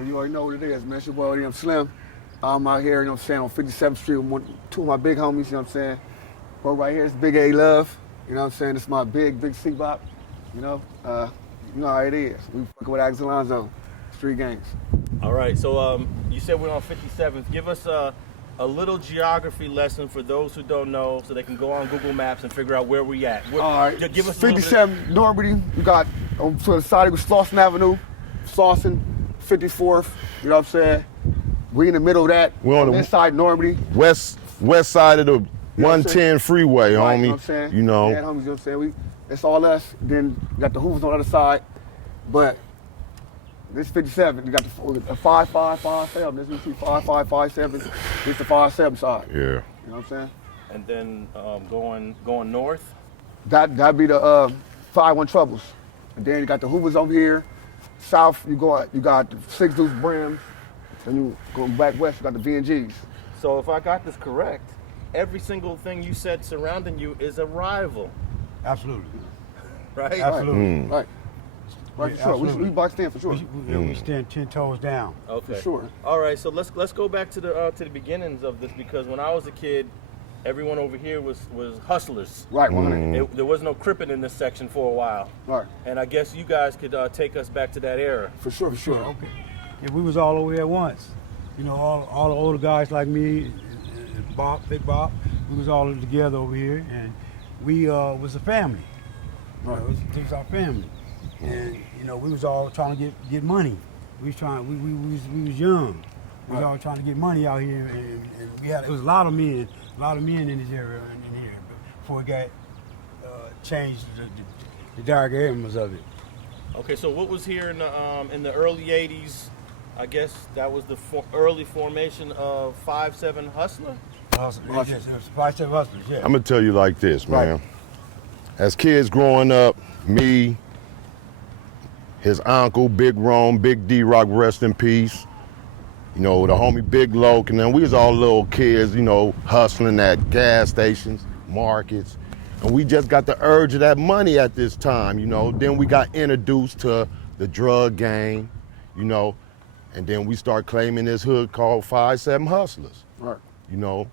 You already know what it is, man. It's your boy ODM Slim. I'm out here, you know what I'm saying, on 57th Street with two of my big homies, you know what I'm saying. Bro, right here is Big A Love, you know what I'm saying. It's my big C-Bop, you know how it is. We fucking with Alonso, StreetGangs. All right, so you said we're on 57th. Give us a little geography lesson for those who don't know, so they can go on Google Maps and figure out where we at. All right, give us 57 Normandy. You got on to the side of Slauson Avenue, Slauson, 54th. You know what I'm saying? We in the middle of that. We're on the inside Normandy. West side of the 110 freeway, right, homie. You know what I'm saying? You know. Yeah, homies, you know what I'm saying? It's all us. Then you got the Hoovers on the other side. But this 57, you got the 5557. This is 5557. This is the 57 side. Yeah. You know what I'm saying? And then going north? That'd be the 51 Troubles. And then you got the Hoovers over here. South, you got the 6 Deuce Brims. Then you go back west, you got the V&Gs. So if I got this correct, every single thing you said surrounding you is a rival. Absolutely. Right? Right. Right, Yeah, for sure. We box stand for sure. We stand 10 toes down. Okay. For sure. All right, so let's go back to the beginnings of this, because when I was a kid, everyone over here was hustlers. Right, 100. There was no cripping in this section for a while. Right. And I guess you guys could take us back to that era. For sure. Okay. Yeah, we was all over here at once. You know, all the older guys like me, and Bop, Big Bop, we was all together over here, and we was a family. Right. You know, it was our family, and you know, we was all trying to get money. We was we was young. We was all trying to get money out here, and it was a lot of men in this area in here before it got changed the dark areas of it. Okay, so what was here in the early '80s? I guess that was the early formation of 5-7 Hustler? Yes, it was 5-7 Hustlers, yeah. I'm gonna tell you like this, man. Right. As kids growing up, me, his uncle, Big Rome, Big D-Rock, rest in peace. You know, the homie Big Loke, and then we was all little kids, you know, hustling at gas stations, markets. And we just got the urge of that money at this time, you know. Then we got introduced to the drug game, you know. And then we start claiming this hood called 5-7 Hustlers. Right. You know,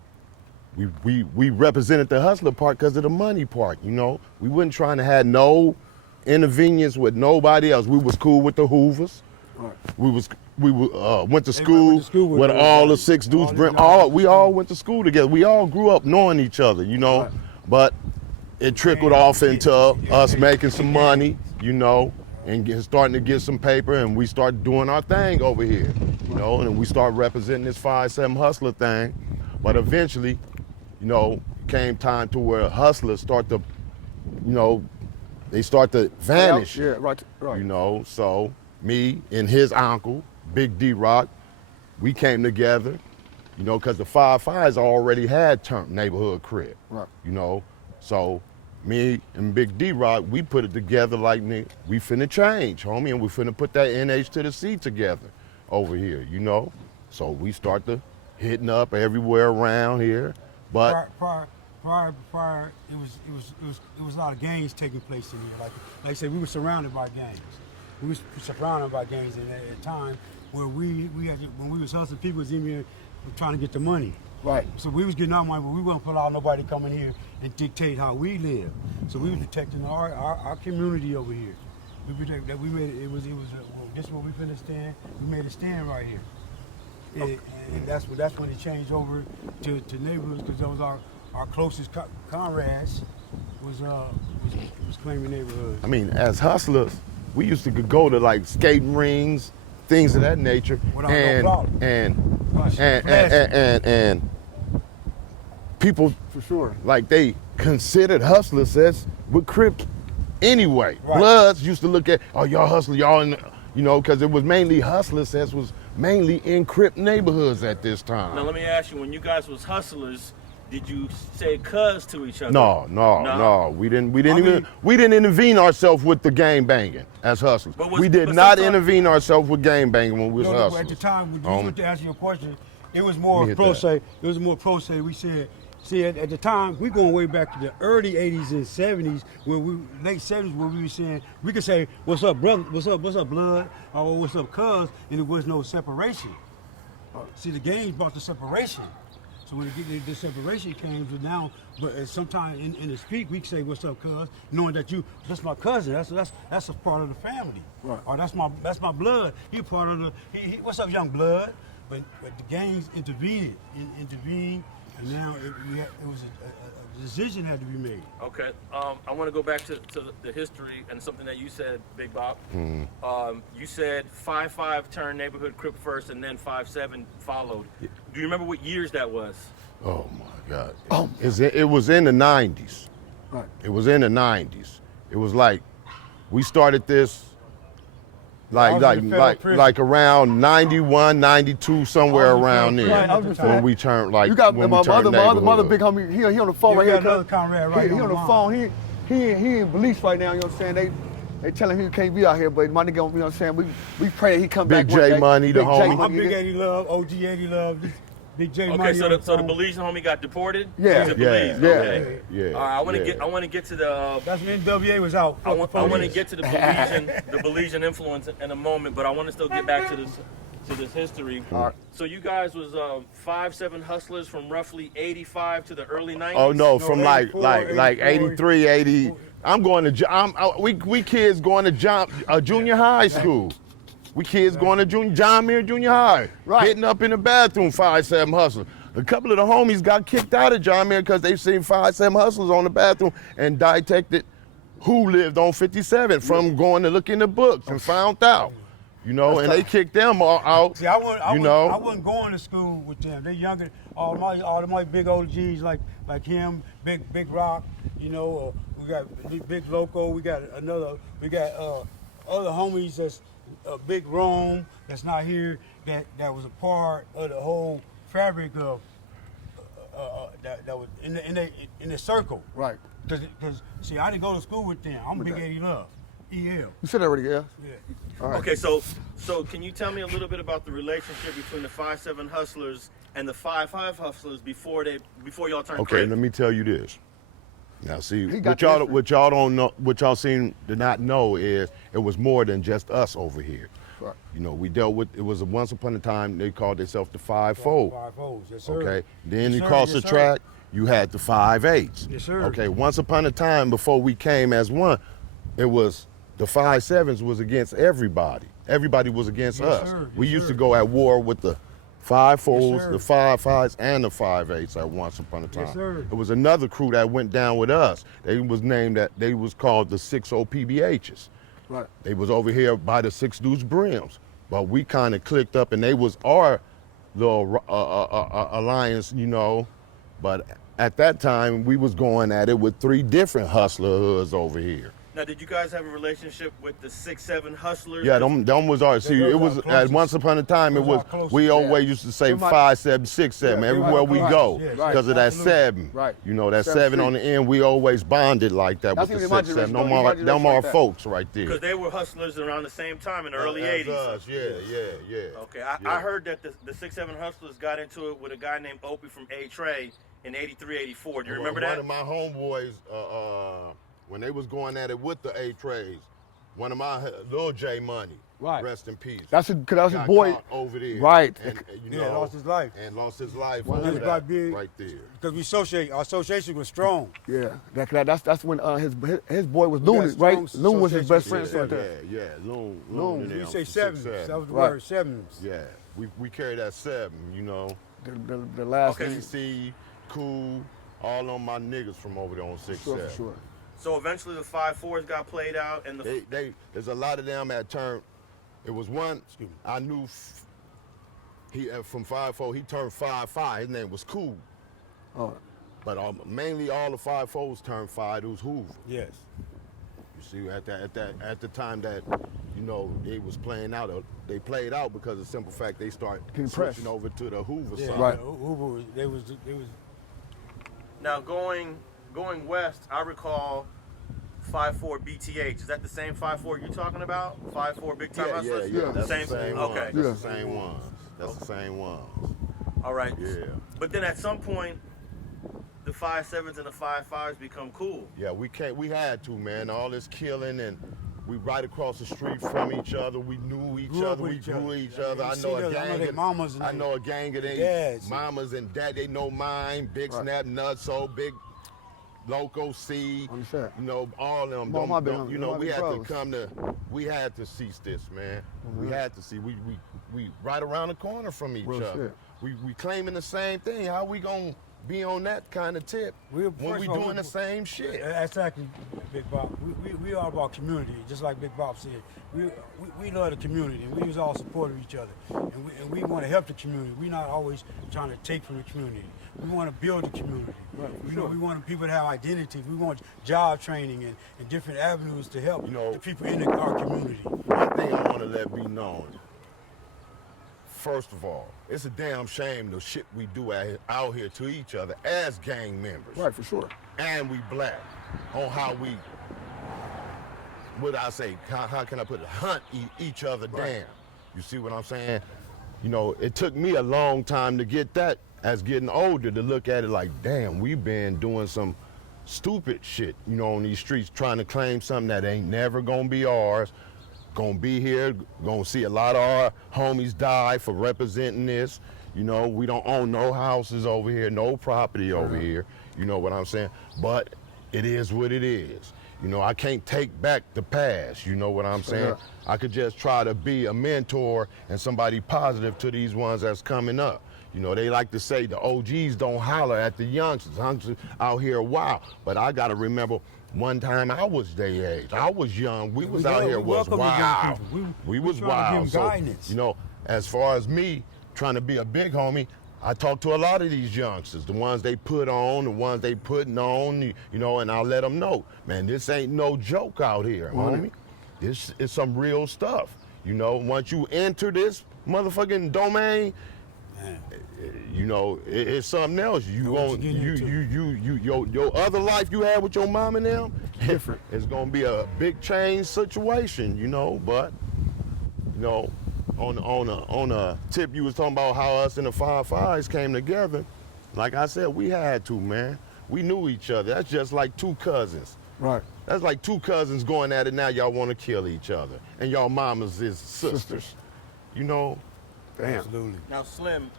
we represented the hustler part because of the money part, you know. We wasn't trying to have no inconvenience with nobody else. We was cool with the Hoovers. Right. We went to school with all the 6 Deuce Brent. We all went to school together. We all grew up knowing each other, you know. Right. But it trickled off into us making some money, you know, and starting to get some paper, and we started doing our thing over here, you know, and we started representing this 5-7 Hustler thing. But eventually, you know, came time to where hustlers start to, you know, they start to vanish. Yeah, right. You know, so me and his uncle, Big D-Rock, we came together, you know, because the 5-5s already had turned Neighborhood Crip. Right. You know, so me and Big D-Rock, we put it together like, we finna change, homie, and we finna put that NH to the C together over here, you know? So we start to hitting up everywhere around here, but prior, it was a lot of gangs taking place in here. Like I said, we were surrounded by gangs. We was surrounded by gangs at a time where when we was hustling, people was in here trying to get the money. Right. So we was getting our money, but we wouldn't allow nobody to come in here and dictate how we live. So we was protecting our community over here. We protected that. We made it was this is what we finna stand. We made a stand right here. And that's when it changed over to neighborhoods, because those our closest comrades was claiming neighborhoods. I mean, as hustlers, we used to go to like skating rings, things of that nature, and people For sure. like they considered hustlers as with Crips anyway. Right. Bloods used to look at, oh, y'all hustlers, y'all in, you know, because it was mainly hustlers as was mainly in Crip neighborhoods at this time. Now let me ask you, when you guys was hustlers, did you say cuz to each other? No. We didn't intervene ourselves with the gang banging as hustlers. We did not intervene ourselves with gang banging when we was hustlers. At the time, when you went to answer your question, it was more pro se. It was more pro se. We said, See, at the time, we going way back to the early 80s and 70s, late 70s, where we were saying, we could say, what's up, brother, what's up, blood, or what's up, cuz, and there was no separation. See, the gangs brought the separation. So when the separation came, but sometimes in the street, we can say, what's up, cuz, knowing that that's my cousin, that's a part of the family. Right. Or that's my blood, you part of what's up, young blood? But the gangs intervened, and now it was a decision had to be made. Okay, I want to go back to the history and something that you said, Big Bop. You said 5-5 turned Neighborhood Crip first, and then 5-7 followed. Yeah. Do you remember what years that was? Oh my God! It was in the 90s. Right. It was in the 90s. It was like we started this like around 91, 92, somewhere around there. Right, I was just saying. When we turned like You got when my we turned other big neighborhood. homie. He on the phone Yeah, right we here. got another Conrad right he on on the the phone. He in police right now. You know what I'm saying? They telling him he can't be out here, but my nigga, you know what I'm saying? We pray that he come Big back. one J day. Money, the Big J homie. Money, I'm Big nigga. 80 Love, OG 80 Love, Big J Money. Okay, so the phone. Belize homie got deported. Yeah. To Yeah. Belize. Yeah. Okay. Yeah. All right, I want to get to the. That's when NWA was out. I want to get to the Belizean influence in a moment, but I want to still get back to this history. All right. So you guys was 5-7 hustlers from roughly 85 to the early 90s. Oh no, from like 84, 83, 80. I'm going to we kids going to junior high school. We kids going to John Muir Junior High. Right. Getting up in the bathroom, 5-7 hustlers. A couple of the homies got kicked out of John Muir because they seen 5-7 hustlers on the bathroom and detected who lived on 57 from going to look in the books and found out. You know, and they kicked them all out. See, I wasn't going to school with them. They younger. All my big OGs like him, Big Rock. You know, we got Big Loco. We got other homies that's Big Rome that's not here. That was a part of the whole fabric of that was in the circle. Right. Because see, I didn't go to school with them. I'm Big 80 Love. EL. You said that already, yeah? Yeah. All right. Okay, so can you tell me a little bit about the relationship between the 5-7 hustlers and the 5-5 hustlers before y'all turned Okay, Crip? let me tell you this. Now, see, He got what y'all don't know, what y'all seem to not know is it was more than just us over here. Right. You know, we dealt with, it was once upon a time they called themselves the 5-4. 5-4s, yes sir. Okay, then Yes, you sir, cross yes, the sir. track, you had the 5-8s. Yes, sir. Okay, once upon a time before we came as one, it was the 5-7s was against everybody. Everybody was against Yes, us. sir. We Yes, used sir. to go at war with the 5-4s, Yes, sir. the 5-5s, and the 5-8s at once upon a time. Yes, sir. It was another crew that went down with us. They was called the 6-0 PBHs. Right. They was over here by the 6 Deuce Brims. But we kind of clicked up and they was our little alliance, you know. But at that time, we was going at it with 3 different hustler hoods over here. Now, did you guys have a relationship with the 6-7 hustlers? Yeah, them was our, see, Those it our was, at closest. once upon a time, it Those was, our closest, we yeah. always used to say They might- 5-7, 6-7, Yeah, everywhere we right, go. yes, Because of that absolutely. 7. Right. You know, that 7 7 on the end, we always bonded like that That's with the even my 6-7. generation, No though. more, My generation no more like that. folks right there. Because they were hustlers around the same time in the early That's 80s. us, yeah. Okay, Yeah. I heard that the 6-7 hustlers got into it with a guy named Opie from A-Tray in 83, 84. Do you remember that? One of my homeboys, when they was going at it with the A-Trays, one of my Lil J Money, Right. rest in peace. That's his got boy. caught over there. Right. And, you Yeah, know, lost his life. And lost his life One over of his that, black big- right there. Because our association was strong. Yeah. That's when his boy was We got Loon, right? strong Loon was his best friend. association. So right there. Loon. Loon. and We them, say 6-7. sevens. That was the Right. word, sevens. Yeah, we carry that 7, you know. The last Okay. name. DC, Cool, all on my niggas from over there on 6-7. Sure, for sure. So eventually the 5-4s got played out, and There's a lot of them that turned. It was one I knew. He from 5-4. He turned 5-5. His name was Cool. Oh, But mainly all the 5-4s turned 5. It was Hoover. Yes. You see, at the time that you know they was playing out, they played out because of the simple fact they start Getting switching pressed. over to the Hoover Yeah, side. Right. Hoover, they was. now going west, I recall 5-4 BTH. Is that the same 5-4 you're talking about? 5-4 Big Time Yeah, Hustlers? yeah. That's Same. the same Okay. ones. Yeah. That's the same ones. That's the same ones. All right. Yeah. But then at some point, the 5.7s and the 5.5s become cool? Yeah, we had to, man. All this killing and we right across the street from each other. We knew each other. We grew each other. I know a gang. I know a gang of they mamas and dad. They know mine. Big Snap, Nutso, Big Loco C. You know, all of them. You know, we had to come to. We had to cease this, man. We had to see. We right around the corner from each other. We claiming the same thing. How we gonna be on that kind of tip when we doing the same shit? Exactly, Big Bop. We are about community, just like Big Bop said. We love the community, and we was all support of each other. And we want to help the community. We're not always trying to take from the community. We want to build the community. You know, we want people to have identity. We want job training and different avenues to help the people in our community. One thing I want to let be known. First of all, it's a damn shame the shit we do out here to each other as gang members. Right, for sure. And we black on how we, what I say, how can I put it, hunt each other down. You see what I'm saying? You know, it took me a long time to get that as getting older to look at it like, damn, we've been doing some stupid shit, you know, on these streets trying to claim something that ain't never gonna be ours. Gonna be here, gonna see a lot of our homies die for representing this. You know, we don't own no houses over here, no property over here. You know what I'm saying? But it is what it is. You know, I can't take back the past. You know what I'm saying? I could just try to be a mentor and somebody positive to these ones that's coming up. You know, they like to say the OGs don't holler at the youngsters. Youngsters out here wild. But I gotta remember, one time I was their age. I was young. We was out here was wild. We was wild. So, you know, as far as me trying to be a big homie, I talk to a lot of these youngsters, the ones they put on, the ones they putting on, you know, and I'll let them know, man, this ain't no joke out here, homie. This is some real stuff. You know, once you enter this motherfucking domain, you know, it's something else. You won't, your other life you had with your mom and them, different. It's gonna be a big change situation, you know. But you know, on a tip, you was talking about how us and the 5.5s came together. Like I said, we had to, man. We knew each other. That's just like two cousins. Right. That's like two cousins going at it. Now y'all want to kill each other, and y'all mamas is sisters. You know. Damn. Absolutely. Now, Slim,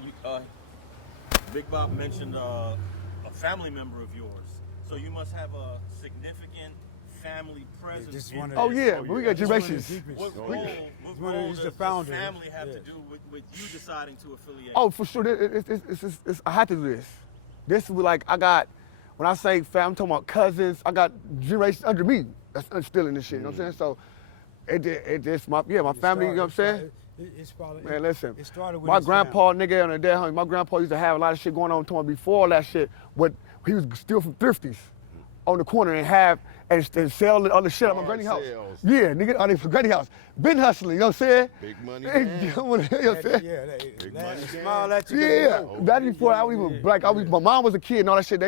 Big Bop mentioned a family member of yours, so you must have a significant family presence. Oh yeah, we got generations. What role does the family have to do with you deciding to affiliate? Oh, for sure. It's, I had to do this. This was like, I got, when I say fam, I'm talking about cousins. I got generations under me that's instilling this shit. You know what I'm saying? So it just my family. You know what I'm saying? Man, listen, my grandpa, nigga, on the dead homie, my grandpa used to have a lot of shit going on to him before all that shit. But he was still from thrifties on the corner and sell all the shit at my granny house. Yeah, nigga, on his granny house. Been hustling, you know what I'm saying? Big money, you know what I'm saying? Big money. Smile at you. Yeah, that before I was even black. My mom was a kid and all that shit.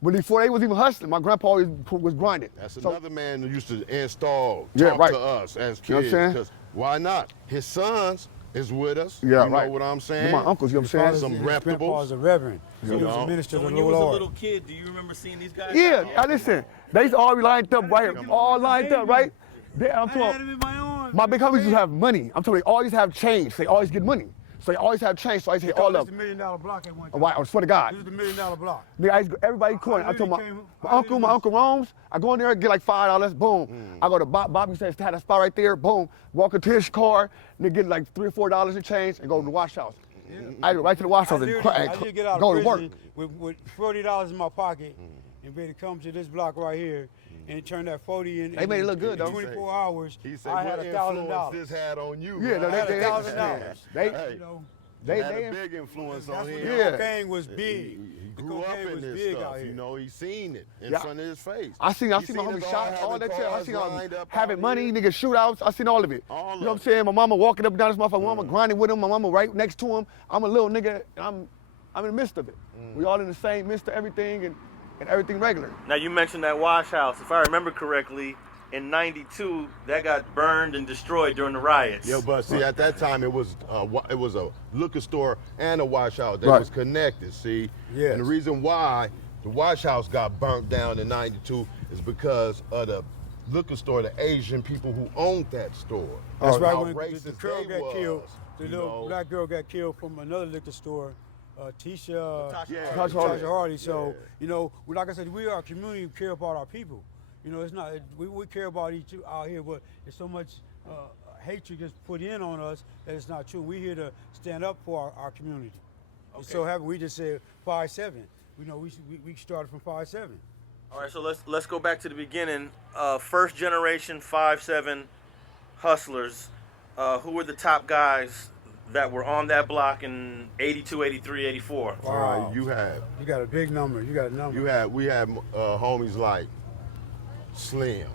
Before they was even hustling, my grandpa always was grinding. That's another man who used to talk to us as kids. You know what I'm saying? Why not? His sons is with us. Yeah, you know what I'm saying? My uncles, you know what I'm saying? Some reputables. His grandpa was a reverend. He was a minister So of the when you was Lord. a little kid, do you remember seeing these guys? Yeah, listen, they used to all be lined up right here, all lined up, right? I'm talking, my big homies used to have money. I'm talking, they always have change. They always get money. So they always have change. So I used to hit all of them. It was the $1 million block at one time. Right, I swear to God. It was the $1 million block. Nigga, everybody corner. I'm talking my uncle Rome's. I go in there and get like $5. Boom. I go to Bobby says had a spot right there. Boom. Walk into his car. Nigga get like $3 or $4 in change and go to the wash house. I go right to the wash house and go to work with $40 in my pocket and ready to come to this block right here and turn that 40 in. They made it look good though. 24 hours. He said, I had $1,000. This had on you. Yeah, no, I had they $1,000. They had a big influence on him. The cocaine was big. He grew up in this stuff, you know. He seen it in front of his face. I seen my homie shot, all that shit. I seen all having money, nigga shootouts. I seen all of it. You know what I'm saying? My mama walking up and down this motherfucker. My mama grinding with him. My mama right next to him. I'm a little nigga. I'm in the midst of it. We all in the same midst of everything and everything regular. Now you mentioned that wash house. If I remember correctly, in '92, that got burned and destroyed during the riots. Yeah, but see, at that time it was a liquor store and a wash house that was connected. See, yes. And the reason why the Wash House got burnt down in '92 is because of the liquor store, the Asian people who owned that store. That's right. How When racist the girl they got killed, was, the you little know. black girl got killed from another liquor store, Tasha Tasha Tasha Hardy. So Yeah. you know, like I said, we are a community who care about our people. You know, it's not we care about each out here, but there's so much hatred gets put in on us that it's not true. We're here to stand up for our community. It's so happy we just said 5-7. You know, we started from 5-7. All right, so let's go back to the beginning. First generation 5-7 hustlers. Who were the top guys that were on that block in 82, 83, 84? All right, you got a big number. You got a number. we had homies like Slim,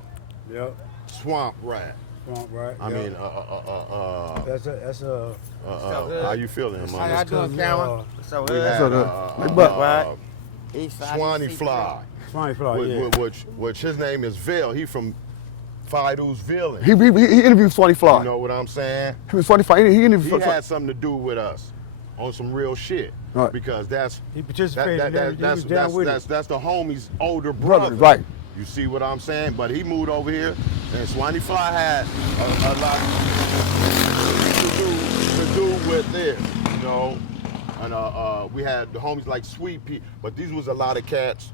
Yep. Swamp Rat. Swamp, right. I yep. mean, that's a how you feeling, How man? y'all doing, Cameron? So, We had Big Buck. right? East side, Swanee East Fly, Swanee Fly, yeah. which his name is Ville. He from Fido's Village. He interviewed Swanee Fly. You know what I'm saying? He was Swanee Fly. He interviewed He had something to do with us on some real shit. Right. Because that's He participated in everything. He was down with it. that's the homie's older brother. Right. You see what I'm saying? But he moved over here, and Swanee Fly had a lot to do with this, you know. And we had the homies like Sweet Pea, but these was a lot of cats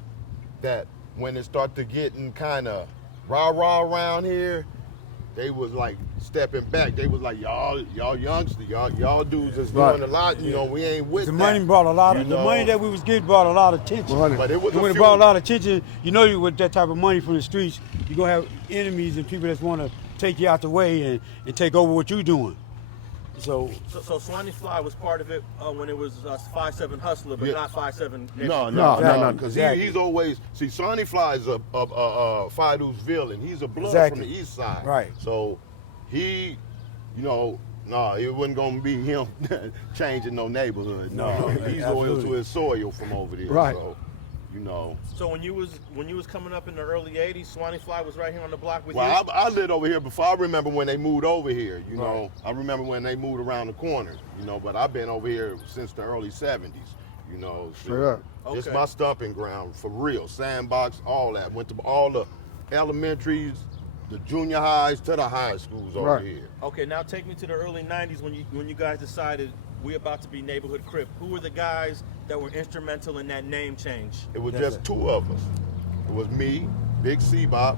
that when it started getting kind of rah-rah around here, they was like stepping back. They was like, y'all youngsters, y'all dudes is doing a lot, you know, we ain't with The that. money brought a lot of You the know? money that we was getting brought a lot of attention. But it was And when it brought a lot of attention, you know, with that type of money from the streets, you're gonna have enemies and people that want to take you out the way and take over what you're doing. So So Swanee Fly was part of it when it was 5-7 hustler, but Yeah. not 5-7. No, no, because exactly. he's always Sonny Fly is a Fido's villain. He's a blood Exactly. from the east side, Right. So he, you know, it wasn't gonna be him changing no neighborhood. No, he's loyal absolutely. to his soil from over there. Right. So, you know. So when you was coming up in the early '80s, Swanee Fly was right here on the block with Well, you. I lived over here before. I remember when they moved over here. You Right. know, I remember when they moved around the corner. You know, but I've been over here since the early '70s. You know, Straight up. It's Okay. my stomping ground for real. Sandbox, all that. Went to all the elementaries, the junior highs to the high schools over Right. here. Okay, now take me to the early '90s when you guys decided we're about to be Neighborhood Crip. Who were the guys that were instrumental in that name change? It was That's just it. two of us. It was me, Big C-Bop,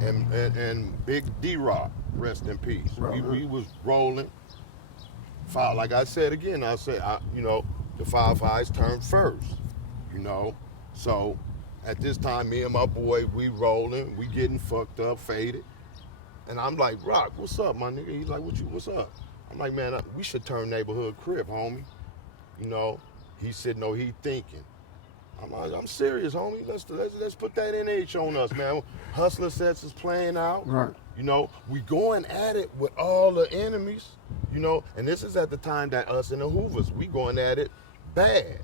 and Big D-Rock, rest in peace. We was rolling. Like I said again, you know, the 5-5s turned first, you know. So at this time, me and my boy, we rolling, we getting fucked up, faded. And I'm like, Rock, what's up, my nigga? He's like, what's up? I'm like, man, we should turn Neighborhood Crip, homie. You know, he said, no, he thinking. I'm like, I'm serious, homie. Let's put that NH on us, man. Hustler Sets is playing out. Right. You know, we going at it with all the enemies, you know, and this is at the time that us and the Hoovers, we going at it bad.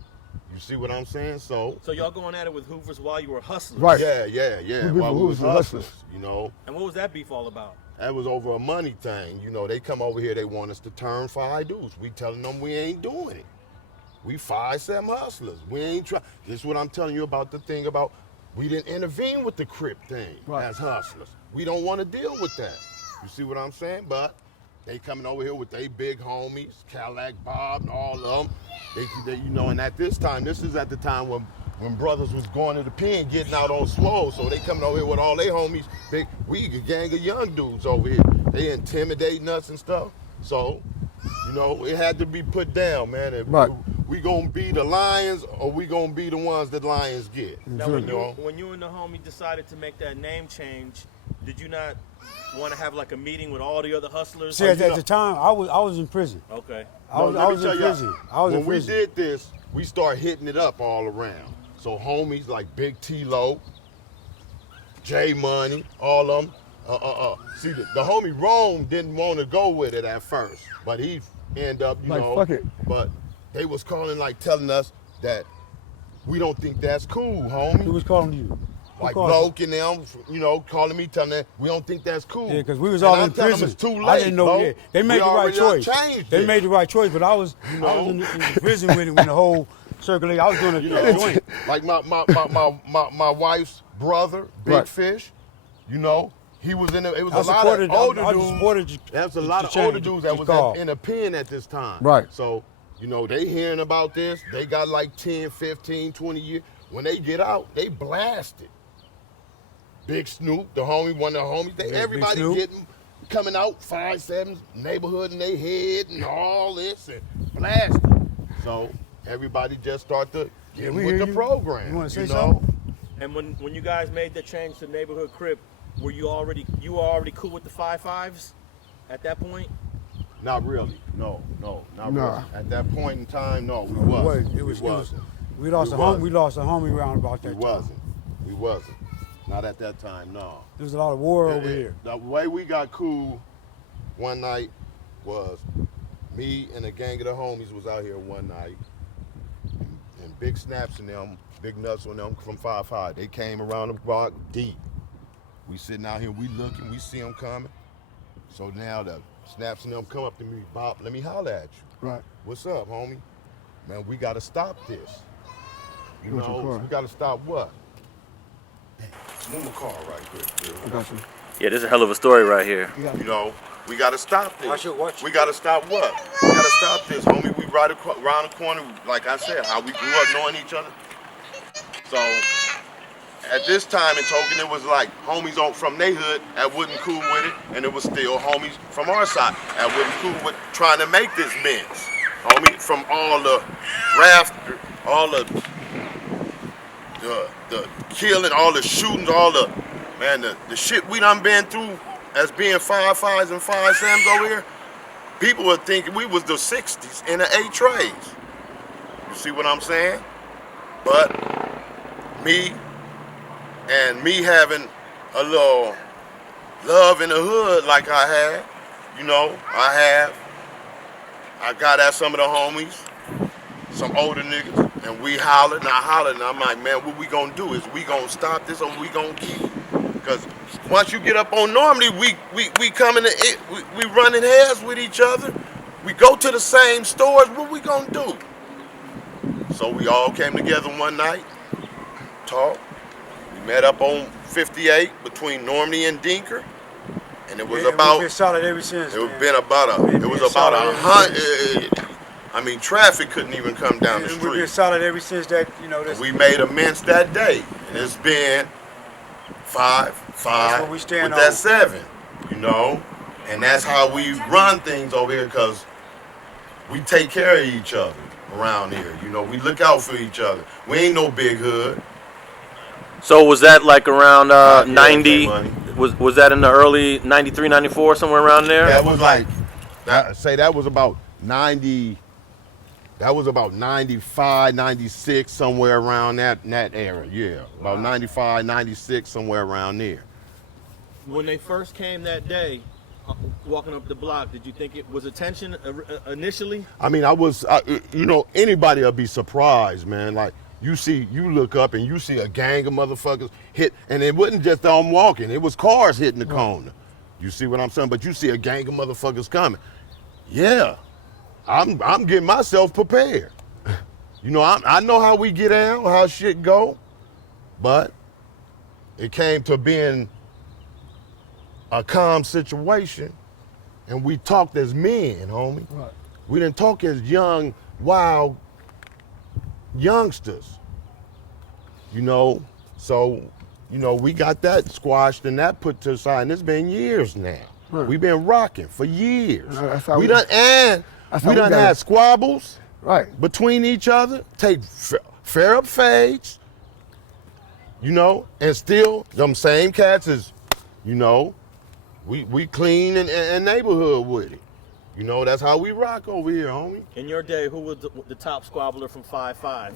You see what I'm saying? So y'all going at it with Hoovers while you were hustlers. Right. yeah. We While we was Hoovers and hustlers, hustlers. you know. And what was that beef all about? That was over a money thing. You know, they come over here, they want us to turn 5 dudes. We telling them we ain't doing it. We 5-7 hustlers. We ain't trying. This is what I'm telling you about the thing about we didn't intervene with the Crip thing as hustlers. We don't want to deal with that. You see what I'm saying? But they coming over here with they big homies, Cadillac Bob and all of them. They you know, and at this time, this is at the time when brothers was going to the pen, getting out on swole. So they coming over here with all they homies. We a gang of young dudes over here. They intimidating us and stuff. So, you know, it had to be put down, man. If Right. we gonna be the lions or we gonna be the ones that lions get. Now, You when know? you and the homie decided to make that name change, did you not want to have like a meeting with all the other hustlers? see, at the time, I was in prison. Okay. I was in prison. When we did this, we started hitting it up all around. So homies like Big T-Lo, J Money, all of them. See, the homie Rome didn't want to go with it at first, but he ended up, you Like, know. fuck it. But they was calling, like, telling us that we don't think that's cool, homie. Who was calling you? Who Like called Bloke and them, you know, calling me, telling me we don't think that's cool. you? Yeah, because we was And all I'm in telling them prison. It's too late, I didn't know. bro. Yeah, they made We the right already choice. changed They it. made the right choice, but I was know? in prison with it when the whole circulate. I was doing You a know, joint. like my wife's brother, Big Right. Fish. You know, he was in. It was I a lot of older I dudes. supported you. There's a lot of change older dudes that the was call. in a pen at this time. Right. So, you know, they hearing about this. They got like 10, 15, 20 years. When they get out, they blasted. Big Snoop, the homie, one of the homies. Yeah, Big Everybody Snoop. coming out, 5'7", neighborhood in their head and all this and blasted. So everybody just start to get we with hear the you. program. You wanna say know? something? And when you guys made the change to Neighborhood Crip, were you were already cool with the 5-5s at that point? Not really. No, not Nah. really. At that point in time, no, we Wait, wasn't. it was. wasn't. We lost We a home. wasn't. We lost a homie around about that We time. wasn't. We wasn't. Not at that time, no. There was a lot of war over here. The way we got cool one night was me and a gang of the homies was out here one night, and Big Snaps and them, Big Nuts on them from 5-5. They came around the block deep. We sitting out here, we looking, we see them coming. So now the Snaps and them come up to me, Bop, let me holler at you. Right. What's up, homie? Man, we gotta stop this. You What's your know, car? we gotta stop what? Move my car right quick, dude. I got you. Yeah, this is a hell of a story right here. You know, we gotta stop this. Watch it. We gotta stop what? We gotta stop this, homie. We right around the corner, like I said, how we grew up knowing each other. So, at this time in Token, it was like homies from neighborhood that wasn't cool with it, and it was still homies from our side that wasn't cool with trying to make this mess. Homie, from all the raft, all the killing, all the shootings, all the shit we done been through as being 5-5s and 5-7s over here. People were thinking we was the 60s and the 8 trays. You see what I'm saying? But me having a little love in the hood like I had, you know, I got at some of the homies, some older niggas, and we hollered, and I hollered, and I'm like, man, what we gonna do? Is we gonna stop this or we gonna keep it? Because once you get up on normally, we coming to we running heads with each other. We go to the same stores, what we gonna do? So we all came together one night, talked. We met up on 58 between Normandy and Dinker. And it was Yeah, about, we've been solid ever since. it was man. been about We've it been was about solid ever 100. I mean, traffic couldn't even come down the And we've been street. solid ever since that. You know, this. We made amends that day, and it's been 5-5 what we stand with that on. 7, you know, and that's how we run things over here because we take care of each other around here. You know, we look out for each other. We ain't no big hood. So was that like around Yeah, 90? money. Was that in the early 93, 94, somewhere around there? That was like, that was about 90. That was about 95, 96, somewhere around that era. Yeah, about 95, 96, somewhere around there. When they first came that day, walking up the block, did you think it was attention initially? I mean, you know, anybody will be surprised, man. Like, you look up and you see a gang of motherfuckers hit, and it wasn't just them walking, it was cars hitting the corner. You see what I'm saying? But you see a gang of motherfuckers coming. Yeah, I'm getting myself prepared. You know, I know how we get down, how shit go, but it came to being a calm situation, and we talked as men, homie. Right. We didn't talk as young, wild youngsters, you know. So, you know, we got that squashed and that put to the side, and it's been years now. Right. We've been rocking for years. That's how We we- done that's how we got had it. squabbles Right. between each other, take fair up fades, you know, and still them same cats is, you know, we clean and neighborhood with it. You know, that's how we rock over here, homie. In your day, who was the top squabbler from 5-5?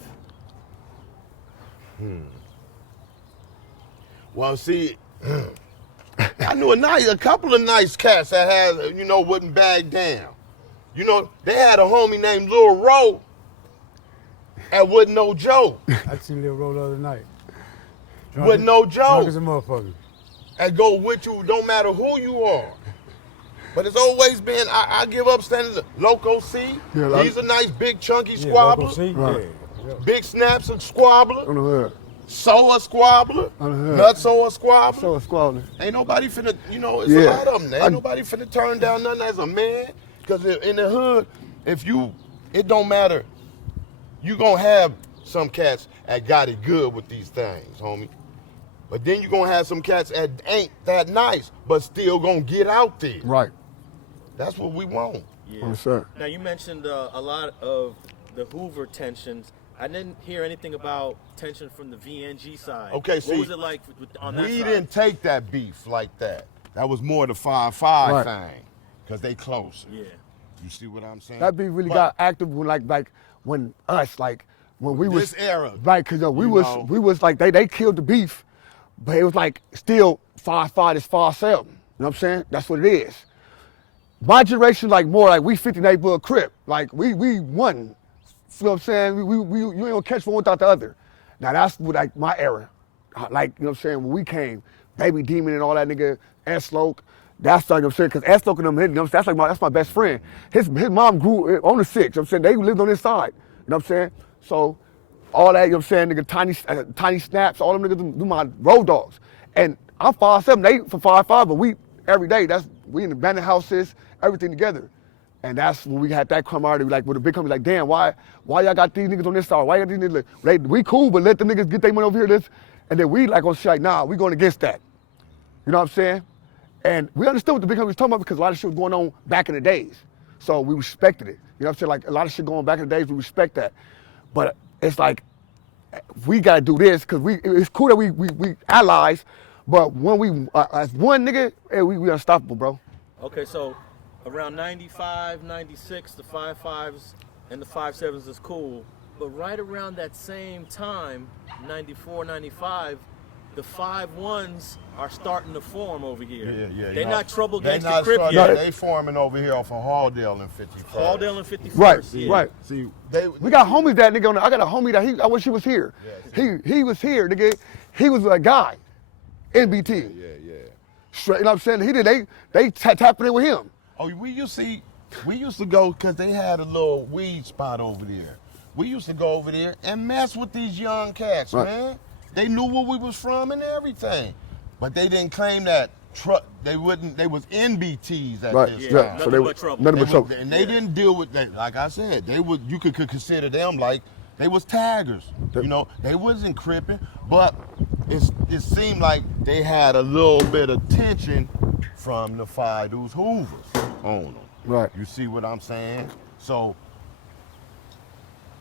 Well, see, I knew a couple of nice cats that had, you know, wouldn't back down. You know, they had a homie named Lil Ro that wasn't no joke. I seen Lil Roll the other night. Wasn't no Drunk as joke. a motherfucker. That go with you, don't matter who you are. But it's always been, I give up standing to Loco C. Yeah, He's a nice, big, chunky Yeah, squabbler. Local C, Right. yeah. Big Snaps a squabbler. On the hood. So a squabbler. On the hood. Nutso a squabbler. So a squabbler. Ain't nobody finna, it's Yeah. a lot of them. Ain't nobody finna turn down nothing as a man. Because in the hood, it don't matter. You gonna have some cats that got it good with these things, homie. But then you gonna have some cats that ain't that nice, but still gonna get out there. Right. That's what we want. Yeah. Yes, sir. Now you mentioned a lot of the Hoover tensions. I didn't hear anything about tension from the VNG side. Okay, what see, was it like on that we side? didn't take that beef like that. That was more the 5-5 Right. thing, because they close. Yeah. You see what I'm saying? That beef really But got active when when we was this era, right, cause we you was know. we was like they killed the beef, but it was like still 5-5 is 5-7. You know what I'm saying? That's what it is. My generation like more like we 50 neighborhood crip. Like we won. You know what I'm saying? You ain't gonna catch one without the other. Now that's what like my era. Like, you know what I'm saying, when we came, Baby Demon and all that nigga, S-Loke, that's like, you know what I'm saying, because S-Loke and them, you know, that's my best friend. His mom grew on the 6, you know what I'm saying, they lived on this side, you know what I'm saying? So, all that, you know what I'm saying, nigga, Tiny Snaps, all them niggas do my road dogs. And I'm 5'7", they for 5'5", but we, every day, we in the abandoned houses, everything together. And that's when we had that camaraderie, like with the big company, like, damn, why y'all got these niggas on this side? Why y'all these niggas, we cool, but let the niggas get their money over here, and then we like on shit like, nah, we going against that. You know what I'm saying? And we understood what the big company was talking about because a lot of shit was going on back in the days. So we respected it. You know what I'm saying? Like a lot of shit going on back in the days, we respect that. But it's like, we gotta do this because it's cool that we allies, but when we, as one nigga, we unstoppable, bro. Okay, so around 95, 96, the 5-5s and the 5-7s is cool. But right around that same time, 94, 95, the 5-1s are starting to form over here. Yeah. They're not trouble They gangster not crip starting, yet. they forming over here off of Halldale and 51st. Halldale and 51st. Right, yeah. right. See, We got homies that nigga on there. I got a homie that I wish he was here. Yes. He was here, nigga. He was a guy, NBT. Yeah. Straight, you know what I'm saying? They tapping in with him. Oh, we used to go because they had a little weed spot over there. We used to go over there and mess with these young cats, Right. man. They knew where we was from and everything, but they didn't claim that truck. They wouldn't. They was NBTs at Right, this yeah. time. Nothing but trouble. Nothing They but trouble. was- and they didn't deal with that. Like I said, they would. You could consider them like they was taggers. You know, they wasn't cripping, but it seemed like they had a little bit of tension from the Fido's Hoovers on them. Right. You see what I'm saying? So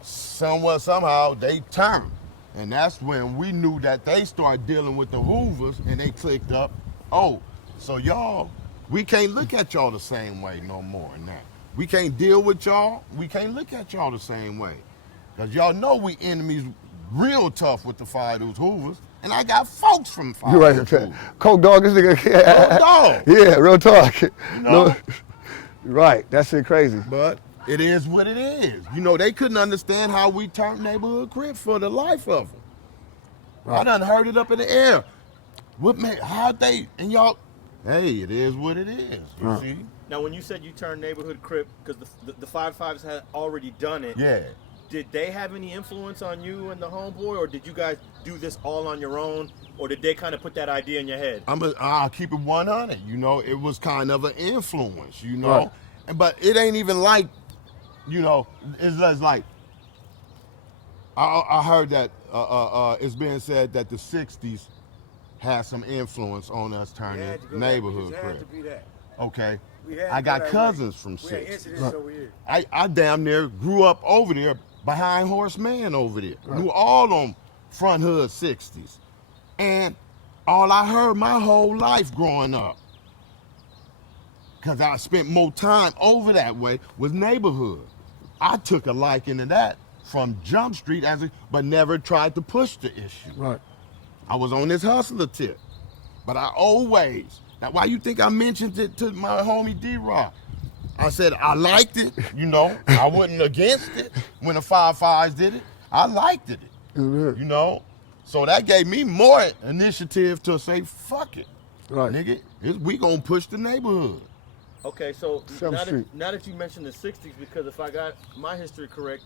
somehow they turned. And that's when we knew that they started dealing with the Hoovers and they clicked up. Oh, so y'all, we can't look at y'all the same way no more now. We can't deal with y'all. We can't look at y'all the same way. Because y'all know we enemies real tough with the Fido's Hoovers. And I got folks from Fido's You right. Hoovers. Coke dog, this nigga. Coke dog. Yeah, real talk. know? Right, that shit crazy. But it is what it is. You know, they couldn't understand how we turned Neighborhood Crips for the life of them. I done heard it up in the air. What made, how they, and y'all, hey, it is what it is, you see? Now, when you said you turned Neighborhood Crip, because the 5-5s had already done it, Yeah. did they have any influence on you and the homeboy, or did you guys do this all on your own, or did they kind of put that idea in your head? I'll keep it 100, you know, it was kind of an influence, you know? Right. But it ain't even like, you know, it's just like, I heard that it's being said that the 60s had some influence on us turning Neighborhood Crips. Okay. I got cousins from 60s. I damn near grew up over there behind Horseman over there. Knew all them front hood 60s. And all I heard my whole life growing up, because I spent more time over that way, was Neighborhood. I took a liking to that from Jump Street, but never tried to push the issue. Right. I was on this hustler tip, but I always, now why you think I mentioned it to my homie D-Rock? I said I liked it, you know, I wasn't against it when the 5-5s did it. I liked it, you know? So that gave me more initiative to say, fuck it, Right. nigga, we gonna push the Neighborhood. Okay, so Seventh Street. now that you mentioned the 60s, because if I got my history correct,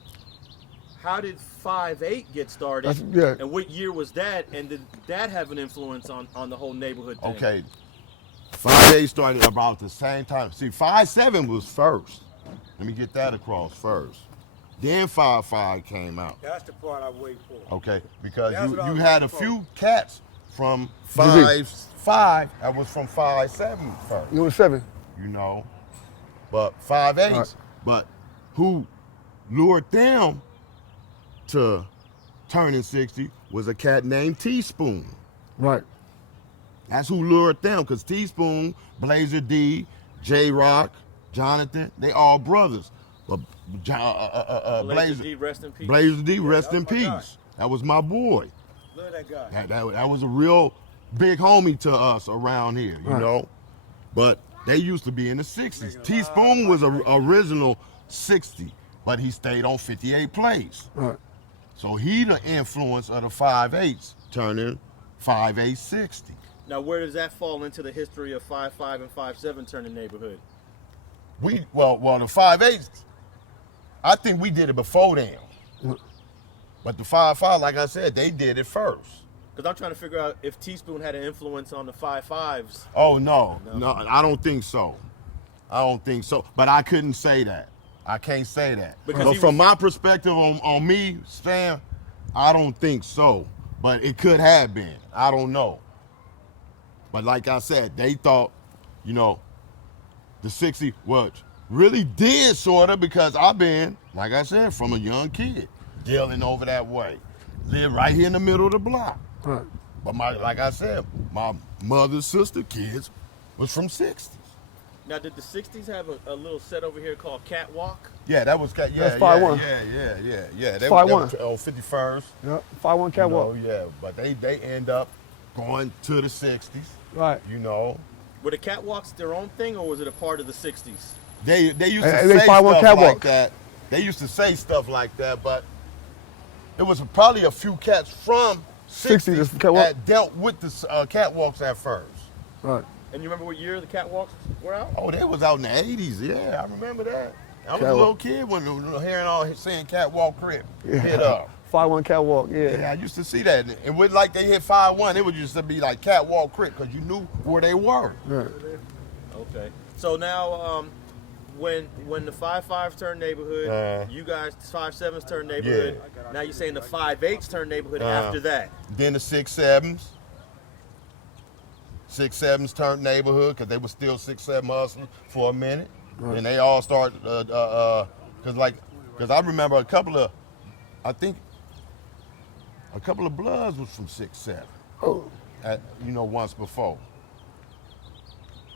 how did 5-8 get started? Yeah. And what year was that? And did that have an influence on the whole neighborhood thing? Okay. 5-8 started about the same time. See, 5-7 was first. Let me get that across first. Then 5-5 came out. That's the part I wait for. Okay, because That's what I you was had a waiting for. few cats from 5-5 that was from 5-7 first. You were 7. You know, but 5-8, Right. but who lured them to turning 60 was a cat named Teaspoon. Right. That's who lured them, because Teaspoon, Blazer D, J-Rock, Jonathan, they all brothers. But Blazer D, rest in peace. Blazer D, rest in that was my guy. peace. That was my boy. Look at that guy. That was a real big homie to us around here, you Right. know? But they used to be in the 60s. Teaspoon was a original 60, but he stayed on 58 plays. Right. So he the influence of the 5-8s turning 5-8 60. Now, where does that fall into the history of 5-5 and 5-7 turning neighborhood? Well the 5-8s, I think we did it before them. But the 5-5, like I said, they did it first. Because I'm trying to figure out if Teaspoon had an influence on the 5-5s. Oh no, I don't think so. I don't think so. But I couldn't say that. I can't say that. Because But he from was- my perspective on me, Stan, I don't think so. But it could have been. I don't know. But like I said, they thought, you know, the 60 was really did sort of, because I've been, like I said, from a young kid, dealing over that way. Live right here in the middle of the block. Right. But like I said, my mother's sister kids was from 60s. Now, did the 60s have a little set over here called Catwalk? Yeah, that was That's 5-1. Yeah. They 5-1. were on 51st. Yeah. 5-1 catwalk. You know, yeah, but they end up going to the 60s. Right. You know, Were the Catwalks their own thing, or was it a part of the 60s? they used to Hey, they say 5-1 stuff catwalk. like that. They used to say stuff like that, but it was probably a few cats from 60s 60s catwalk. that dealt with the catwalks at first. Right. And you remember what year the Catwalks were out? Oh, they was out in the 80s. Yeah, I remember that. I was a Catwalk. little kid when hearing all saying Catwalk Crip hit up. 5-1 catwalk. Yeah. Yeah, I used to see that. And with like they hit 5-1, it would just be like Catwalk Crip, because you knew where they were. Right. Okay. So now, when the 5-5s turned neighborhood, you guys 5-7s turned neighborhood. Yeah. Now you're saying the 5-8s turned neighborhood after that. Then the 6-7s. 6-7s turned neighborhood, because they were still 6-7 hustlers for a minute. Right. And they all started, because I remember a couple of Bloods was from 6-7. Oh. Once before.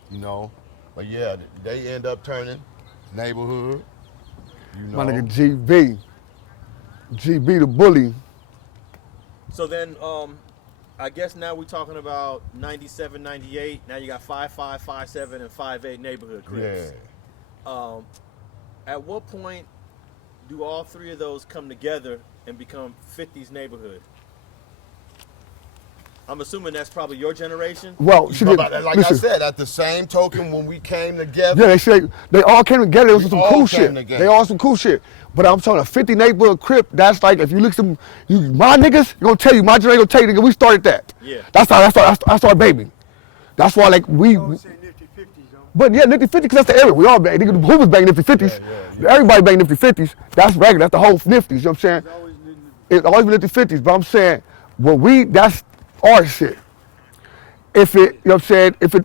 You know, but yeah, they end up turning neighborhood. You know, My nigga GB. GB the bully. So then, I guess now we're talking about 97, 98. Now you got 5-5, 5-7, and 5-8 neighborhood Crips. yeah. At what point do all three of those come together and become 50s neighborhood? I'm assuming that's probably your generation. Well, she did. But like Listen. I said, at the same token, when we came together, Yeah, they all came together. It was some all cool came shit. together. They all some cool shit. But I'm talking a 50 neighborhood Crip. That's like, if you look at them, my niggas, gonna tell you, my generation gonna tell you, nigga, we started that. Yeah. That's how I started baby. That's why, like, we. Don't say nifty 50s, though. But yeah, nifty 50, because that's the area. We all bang. Nigga, who was banging nifty 50s? Yeah. Everybody bang nifty 50s. That's regular. That's the whole nifties. You know what I'm saying? It's always been It's always been nifty 50s. But I'm saying, that's our shit. If it, you know what I'm saying, if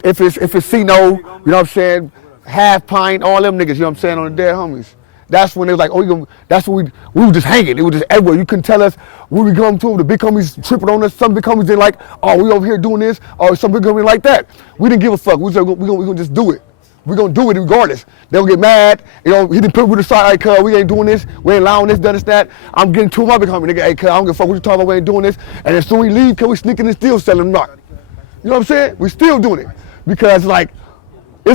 it's C-No, you know what I'm saying, Half Pint, all them niggas, you know what I'm saying, on the dead homies. That's when they was like, oh, that's when we were just hanging. It was just everywhere. You couldn't tell us where we come to. The big homies tripping on us. Some big homies didn't like, oh, we over here doing this. Or some big homies like that. We didn't give a fuck. We said, we gonna just do it. We gonna do it regardless. They'll get mad. You know, he didn't put it with the side, like, cuz, we ain't doing this. We ain't allowing this, done this, that. I'm getting to my big homie, nigga, hey, cuz, I don't give a fuck what you talking about, we ain't doing this. And as soon as we leave, cuz, we sneaking and still selling rock. You know what I'm saying? We still doing it. Because, like, we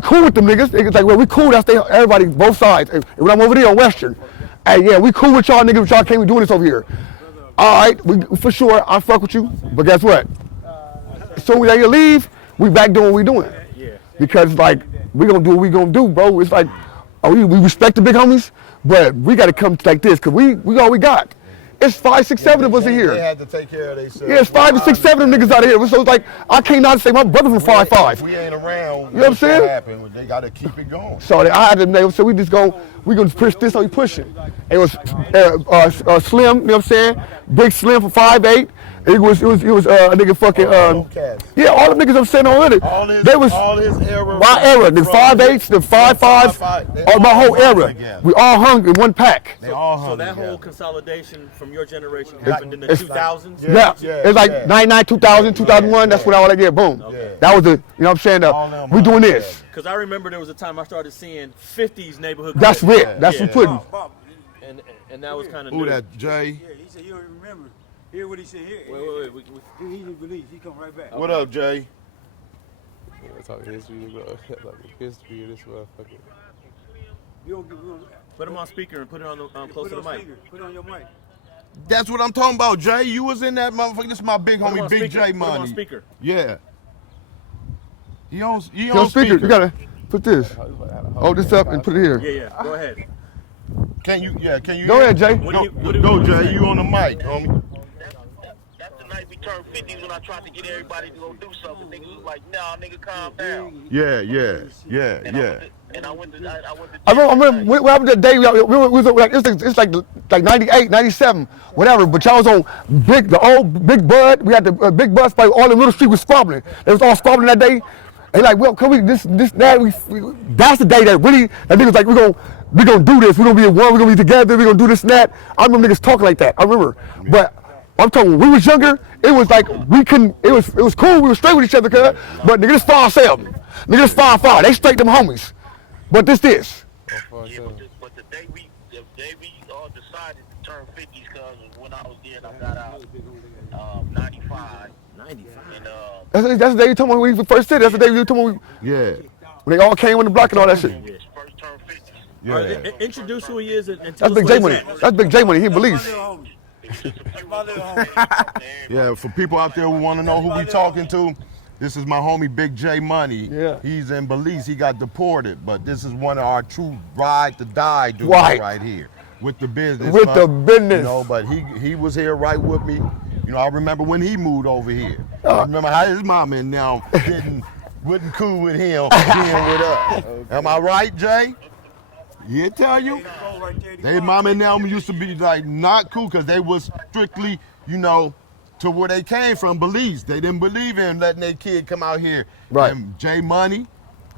cool with them niggas. It's like, well, we cool, that's everybody, both sides. And when I'm over there on Western, hey, yeah, we cool with y'all niggas, but y'all can't be doing this over here. All right, for sure, I fuck with you, but guess what? As soon as you leave, we back doing what we doing. Yeah. Because, like, we gonna do what we gonna do, bro. It's like, we respect the big homies, But we got to come like this because we all we got. It's 5, 6, 7 of us in here. They had to take care of themselves. Yeah, it's 5 to 6, 7 of them niggas out of here. So it's like, I can't not say my brother from 5'5". If we ain't around, You know what I'm saying? Happen? They got to keep it going. So I had to, so we gonna push this, so we pushing. It was Slim, you know what I'm saying? Big Slim for 5'8". It was a nigga fucking, yeah, all the niggas I'm saying on it. All his era. My era, the 5'8", the 5'5", my whole era. Together. We all hung in one pack. They all hung So that together. whole consolidation from your generation happened in the 2000s? Yeah, it's like 99, 2000, 2001, that's when all that, boom. Okay. That was the, you know what I'm saying, we doing this. Because I remember there was a time I started seeing 50s neighborhood. That's Crips. it, that's what putting. And that was kind of Who new. that, Jay? Yeah, he said you don't remember. Hear what he said here. Wait. He didn't believe. He come right back. What up, Jay? Talking history, bro. Like history of this motherfucker. You don't Put him on speaker and put it on the close to the mic. Put it on your mic. That's what I'm talking about, Jay. You was in that motherfucker. This is my big Put him homie, on Big speaker. J Put him on Money. speaker. Yeah. He on Yo, speaker, you gotta put this. Hold this up and put it here. Yeah. Go ahead. Can you? Go ahead, Jay. Go, Jay. You on the mic, homie. That's the night we turned 50s when I tried to get everybody to go do something. Niggas was like, nah, nigga, calm down. Yeah. And I went to. I remember what happened that day. We was like, it's like 98, 97, whatever. But y'all was on the old Big Bud. We had the Big Bud spot. All the Little Street was squabbling. They was all squabbling that day. And like, well, come we this that that's the day that really that niggas like we gonna do this. We gonna be at one. We gonna be together. We gonna do this and that. I remember niggas talking like that. I remember, but I'm talking when we was younger. It was like we couldn't. It was cool. We were straight with each other, cuz. But niggas 5'7". Niggas 5'5". They straight them homies. But this. Yeah, but the day we all decided to turn 50s, cause when I was there, and I got out 95. 95. And That's the day you told me when we first said. That's the day you told me Yeah. when they all came on the block and all that shit. first turn 50s. Yeah. All right, introduce who he is and tell That's us Big what J he's Money. at. That's Big J Money. He believes. That's my little homie. Yeah, for people out there who want to know who we talking to, this is my homie Big J Money. Yeah. He's in Belize. He got deported, but this is one of our true ride to die dudes right here with the business. With the business. You know, but he was here right with me. You know, I remember when he moved over here. I remember how his mama and now wasn't cool with him being with us. Am I right, Jay? He'll tell you. They mama and them used to be like not cool because they was strictly, you know, to where they came from, Belize. They didn't believe in letting their kid come out here. Right. And J Money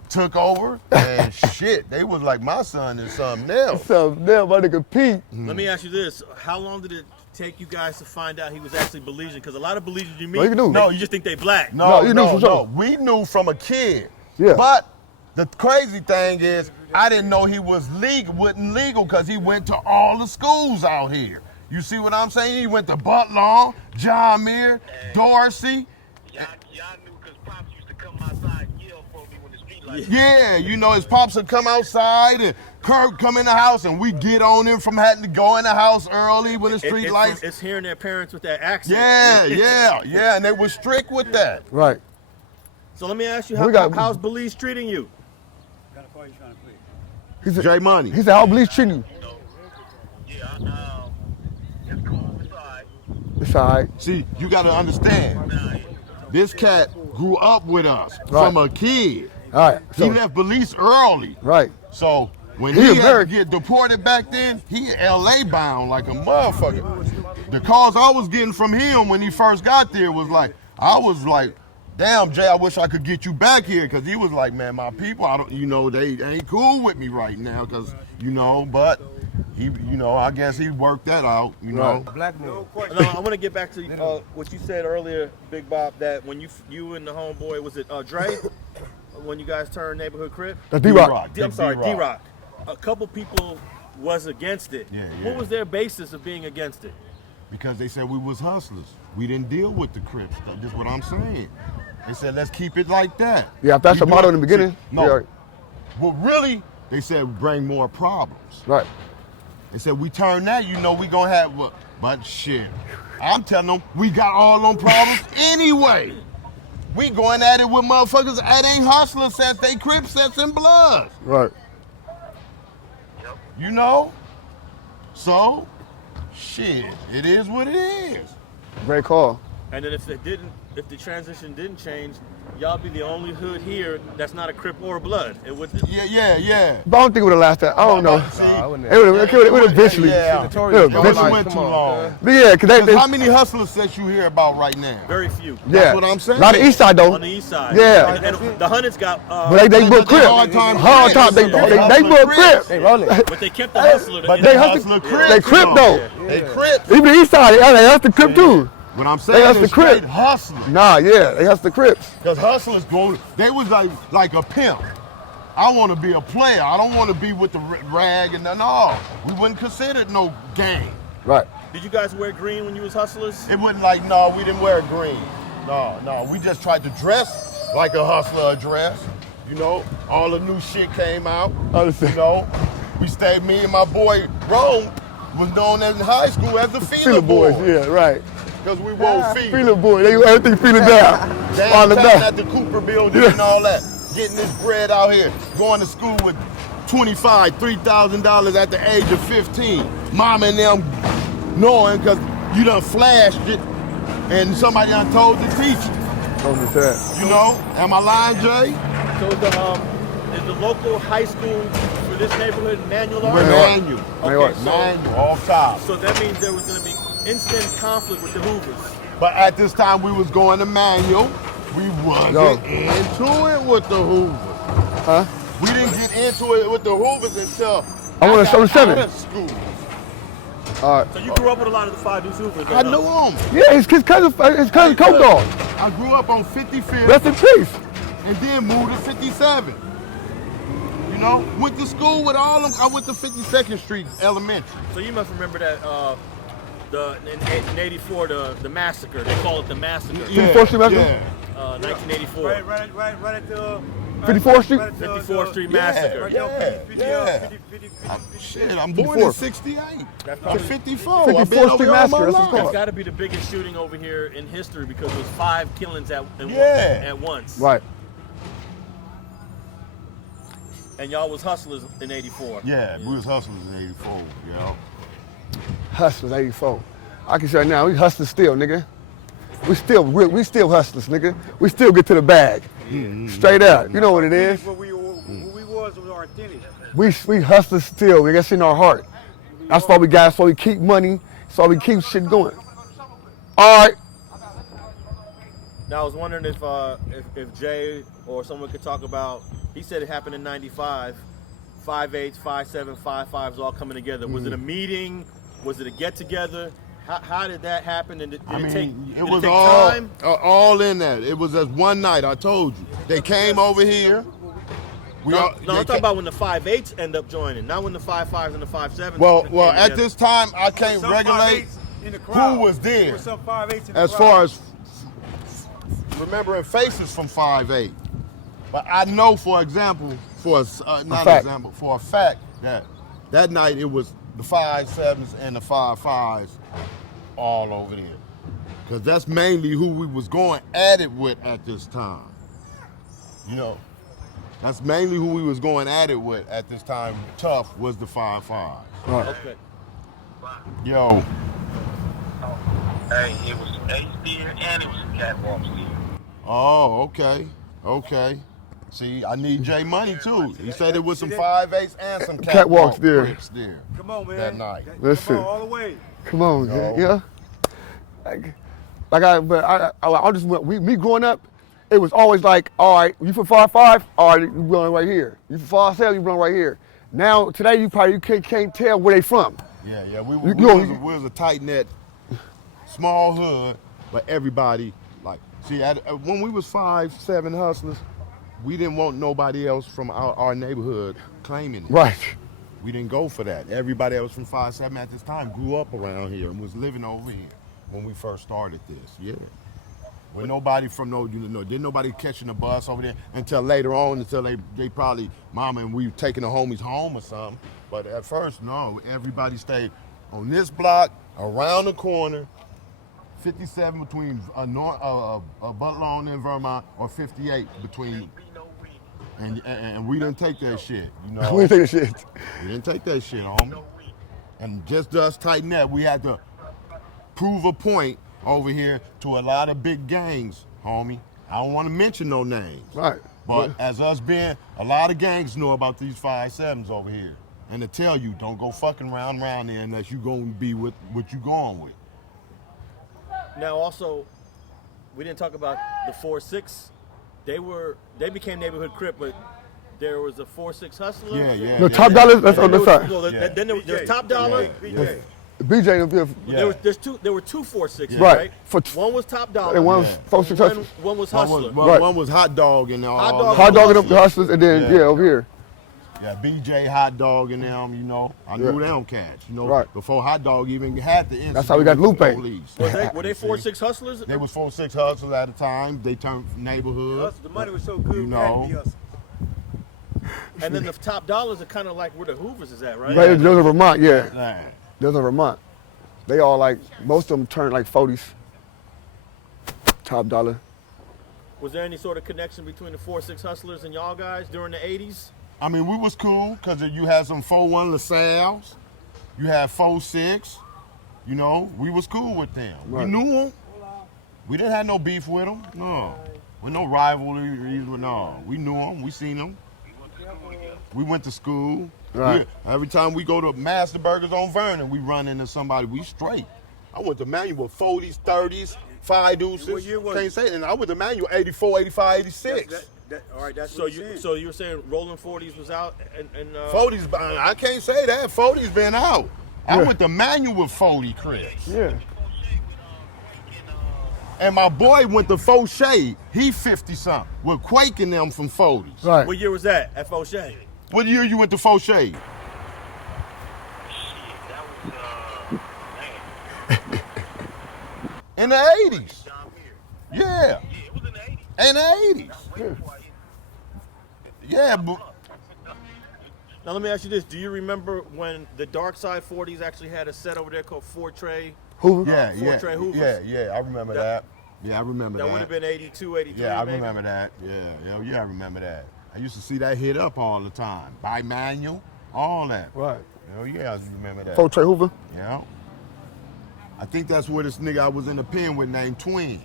took over and shit. They was like, my son is something else. So damn, my nigga Pete. Let me ask you this: how long did it take you guys to find out he was actually Belizean? Because a lot of Belizeans you meet, No, you knew. no, you just think they black. No, you knew for sure. We knew from a kid. Yeah. But the crazy thing is, I didn't know he wasn't legal because he went to all the schools out here. You see what I'm saying? He went to Butler, John Muir, Dorsey. Y'all knew because Pops used to come outside and yell for me when the street lights. Yeah, you know, his pops would come outside and Kirk come in the house and we get on him from having to go in the house early when the street lights. It's hearing their parents with that accent. Yeah, and they were strict with that. Right. So let me ask you, how's Belize treating you? He said, J Money. he said, how Belize treating you? Yeah, it's cool. It's all right. It's all right. See, you got to understand, this cat grew up with us Right. from a kid. All right. He So, left Belize early. right. So when He he had to American. get deported back then, he LA bound like a motherfucker. The calls I was getting from him when he first got there was like, I was like, damn, Jay, I wish I could get you back here, because he was like, man, my people, I don't, you know, they ain't cool with me right now, because, you know, but he, you know, I guess he worked that out, you know. Black man. No, I want to get back to what you said earlier, Big Bop, that when you and the homeboy, was it Dre, when you guys turned Neighborhood Crip? That's D-Rock. I'm sorry, D-Rock. A couple people was against it. Yeah. What was their basis of being against it? Because they said we was hustlers. We didn't deal with the Crips. That's what I'm saying. They said, let's keep it like that. Yeah, if that's We the motto do- in the beginning. No. Yeah, right. Well, really, they said bring more problems. Right. They said, we turn that, you know, we gonna have what? But shit, I'm telling them, we got all them problems anyway. We going at it with motherfuckers that ain't hustlers, sets, they Crip sets and Bloods. Right. You know? So, shit, it is what it is. Great call. And then if the transition didn't change, y'all be the only hood here that's not a Crip or Blood. It would. Yeah. But I don't think it would have lasted. I don't know. See, I wouldn't. It would have eventually. Yeah. It would've It eventually. went too long. Yeah, cause they How many hustlers that you hear about right now? Very few. yeah. That's what I'm saying. A lot of East Side though. On the east side. Yeah. And the Hunteds got. But they book Crip. Hard time Hard time. They book Crip. They rolling. But they kept the hustler. But They they hustle- hustler Crips. They Crip though. They Crips. Even the East Side, they hustle Crip too. What I'm They saying hustle is Crip. straight hustlers. Nah, yeah, they hustle Crips. Because hustlers they was like a pimp. I want to be a player. I don't want to be with the rag and none all. We wouldn't consider it no gang. Right. Did you guys wear green when you was hustlers? It wasn't like, no, we didn't wear green. No, we just tried to dress like a hustler dress. You know, all the new shit came out. Understand. You know, we stayed, me and my boy, Rome, was known as in high school as the Feeler Boys, Boys. yeah, right. Because we wore feet. Feeler boy, they everything feeling down. All the Downtown down. at the Cooper building and all that. Getting this bread out here. Going to school with $25,000, $3,000 at the age of 15. Mom and them knowing because you done flashed it and somebody done told the teacher. You know? Am I lying, Jay? So is the local high school for this neighborhood manual art? Manual. Okay, so, Manual, all top. so that means there was going to be instant conflict with the Hoovers. But at this time we was going to manual. We wasn't into it with the Hoovers. Huh? We didn't get into it with the Hoovers until I want to show the got out 7. of school. All right. So you grew up with a lot of the 5 Deuce Hoovers. I knew him. Yeah, his cousin Coke Dog. I grew up on 55th Rest in peace. and then moved to 57. You know, went to school with all them. I went to 52nd Street Elementary. So you must remember that in '84 the massacre. They call it the massacre. 54th Street Massacre? Yeah. 1984. Right at the 54th Street? 54th Street massacre. Yeah. Shit, I'm born 54th. in 68. That's To probably 54. 54th I've been over Street here all my Massacre, that's what it's life. called. It's got to be the biggest shooting over here in history because it was 5 killings at once. Right. And y'all was hustlers in '84. Yeah, we was hustlers in 84, yo. Hustlers, 84. I can say now, we hustlers still, nigga. We still hustlers, nigga. We still get to the bag. Straight up. You know what it is. What we was authentic. We hustlers still. We got shit in our heart. That's why we got. That's why we keep money. That's why we keep shit going. All right. Now I was wondering if Jay or someone could talk about. He said it happened in '95. 5/8, 5/7, 5/5s all coming together. Was it a meeting? Was it a get together? How did that happen? And did it take time? all in that. It was just one night. I told you. They came over here. No, I'm talking about when the 5/8s end up joining, not when the 5/5s and the 5/7s. Well, came at together. this time, I can't regulate who was there. As far as remembering faces from 5/8, but I know, for example, for a fact that night it was the 5/7s and the 5/5s all over there, because that's mainly who we was going at it with at this time. You know, that's mainly who we was going at it with at this time. Tough was the 5/5. Right. Okay. Yo. Hey, it was a steer and it was a catwalk steer. Oh, okay. See, I need Jay money too. He said it was some 5/8s and some Catwalks there. Crips there. Come on, man. That night. Listen. Come on, all the way. Come on, Yo. yeah. I just went. Me growing up, it was always like, all right, you for 5/5, all right, you belong right here. You for 5/7, you belong right here. Now today, you can't tell where they from. Yeah. We You- was a tight knit, small hood, but everybody like. See, when we was 5/7 hustlers, we didn't want nobody else from our neighborhood claiming it. Right. We didn't go for that. Everybody that was from 5/7 at this time grew up around here and was living over here when we first started this. Yeah. When nobody from didn't nobody catching the bus over there until later on, until they probably mama and we taking the homies home or something. But at first, no, everybody stayed on this block, around the corner, 57 between Butler and Vermont, or 58 between. And we didn't take that shit, you know. We didn't take the shit. We didn't take that shit, homie. And just us tighten that, we had to prove a point over here to a lot of big gangs, homie. I don't want to mention no names. Right. But as us being, a lot of gangs know about these 5-7s over here. And to tell you, don't go fucking around there unless you gonna be with what you going with. Now, also, we didn't talk about the 4-6. They became Neighborhood Crip, but there was a 4-6 hustler. Yeah. No, Top Dollar, that's on the side. Yeah. Then there's Top Dollar. BJ. BJ, Yeah. There were two 4-6s, Right. right? For- One was Top Dollar. and one was folks one, hustlers. one was One Hustler. was, Right. one was Hot Dog and all. Hot Dog. Hot dog and the hustlers, and then Yeah. over here. Yeah, BJ, Hot Dog and them, you know. I knew them cats, you know. Right. Before Hot Dog even had the incident. That's how we got with the Lupe. police. Were they 4-6 hustlers? They was 4-6 hustlers at the time. They turned neighborhood. The money was so good, You we had to know. be hustling. And then the Top Dollars are kind of like where the Hoovers is at, right? Right, those are Vermont, yeah. Man. Those are Vermont. They all like, most of them turned like 40s. Top Dollar. Was there any sort of connection between the 4-6 hustlers and y'all guys during the 80s? I mean, we was cool because you had some 4-1 LaSalle's. You had 4-6. You know, we was cool with them. Right. We knew them. We didn't have no beef with them. No. With no rivalries with no. We knew them. We seen them. We went to school. Right. Every time we go to Master Burgers on Vernon, we run into somebody. We straight. I went to manual 40s, 30s, 5 deuces. What year was Can't it? say that. I went to manual 84, 85, 86. All right, that's So what you're saying. so you were saying Rollin 40s was out and 40s, I can't say that. 40s been out. I Yeah. went to manual with 40 Crips. Yeah. And my boy went to Fauché. He 50 something. With Quake and them from 40s. Right. what year was that at Fauché? What year you went to Fauché? In the 80s. Yeah. It was in the 80s. In the 80s. Yeah, but Now let me ask you this: do you remember when the Dark Side 40s actually had a set over there called Four Tray? Hoover? yeah, Trey Hoovers. yeah, I remember that. Yeah, I remember that. That would have been 82, 83. Yeah, I maybe? remember that. Yeah, I remember that. I used to see that hit up all the time. By manual, all that. Right. Oh yeah, I remember that. Trey Hoover? Yeah. I think that's where this nigga I was in the pen with named Twin.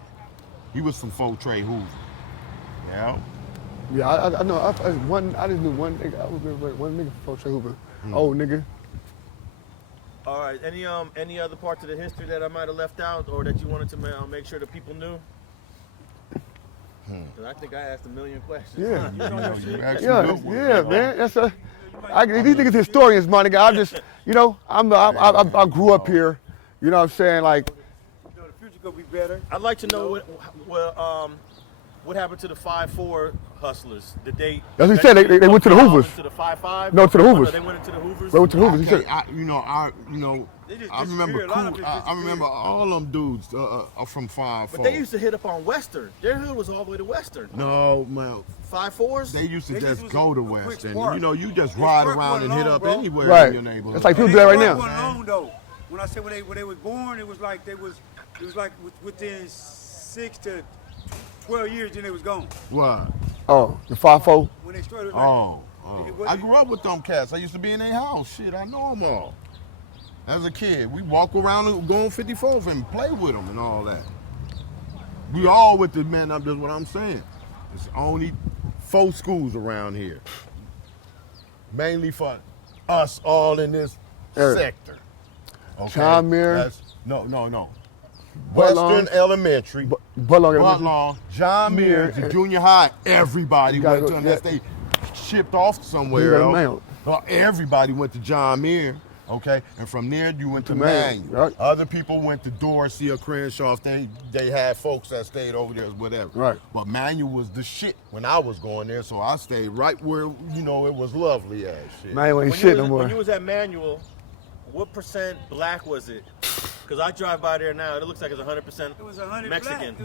He was from Trey Hoover. Yeah. Yeah, I know. I just knew one nigga. I was with one nigga from Trey Hoover. Old nigga. All right. Any other parts of the history that I might have left out, or that you wanted to make sure the people knew? 'Cause I think I asked a million questions. Yeah. You actually Yeah, good one. yeah, man. That's these niggas historians, my nigga. I'm just, you know, I grew up here. You know what I'm saying? Like, You know, the future gonna be better. I'd like to know what happened to the 5-4 hustlers. Did they? That's what he said, they went to the Hoovers. To the 5-5? No, to the Hoovers. They went into the Hoovers. they went to the Hoovers. He Okay, said, They just I remember disappeared. A lot of cool. it I remember all them dudes are from 5-4. But they used to hit up on Western. Their hood was all the way to Western. No, man. 5-4s? They used to They just just go to was a quick Western. spark. You know, you just They ride spark around went and hit along, up bro. anywhere Right. in your neighborhood. That's like people They do that right spark now. went along, though. When I said when they was born, it was like it was like within 6 to 12 years, then they was gone. What? oh, the 5-4. When they started, it was like, Oh. It wasn't- I grew up with them cats. I used to be in their house. Shit, I know them all. As a kid, we walk around and go on 54th and play with them and all that. We all with the man up. That's what I'm saying. It's only 4 schools around here. Mainly for us all in this Area. sector. Okay? John Muir. No. Butlong. Western Elementary. Butlong. Butlong, John Muir, the junior high, everybody You gotta went to, go- unless yeah. they shipped off You somewhere gotta else. mail. Well, everybody went to John Muir, okay? And from there, you went to Manual, Manual. right. Other people went to Dorsey or Crenshaw. They had folks that stayed over there, whatever. Right. But Manual was the shit when I was going there, so I stayed right where, it was lovely as shit. Man, ain't When shit you no was, when more. you was at Manual, what percent black was it? Because I drive by there now, it looks like it's 100% it was 100 Mexican.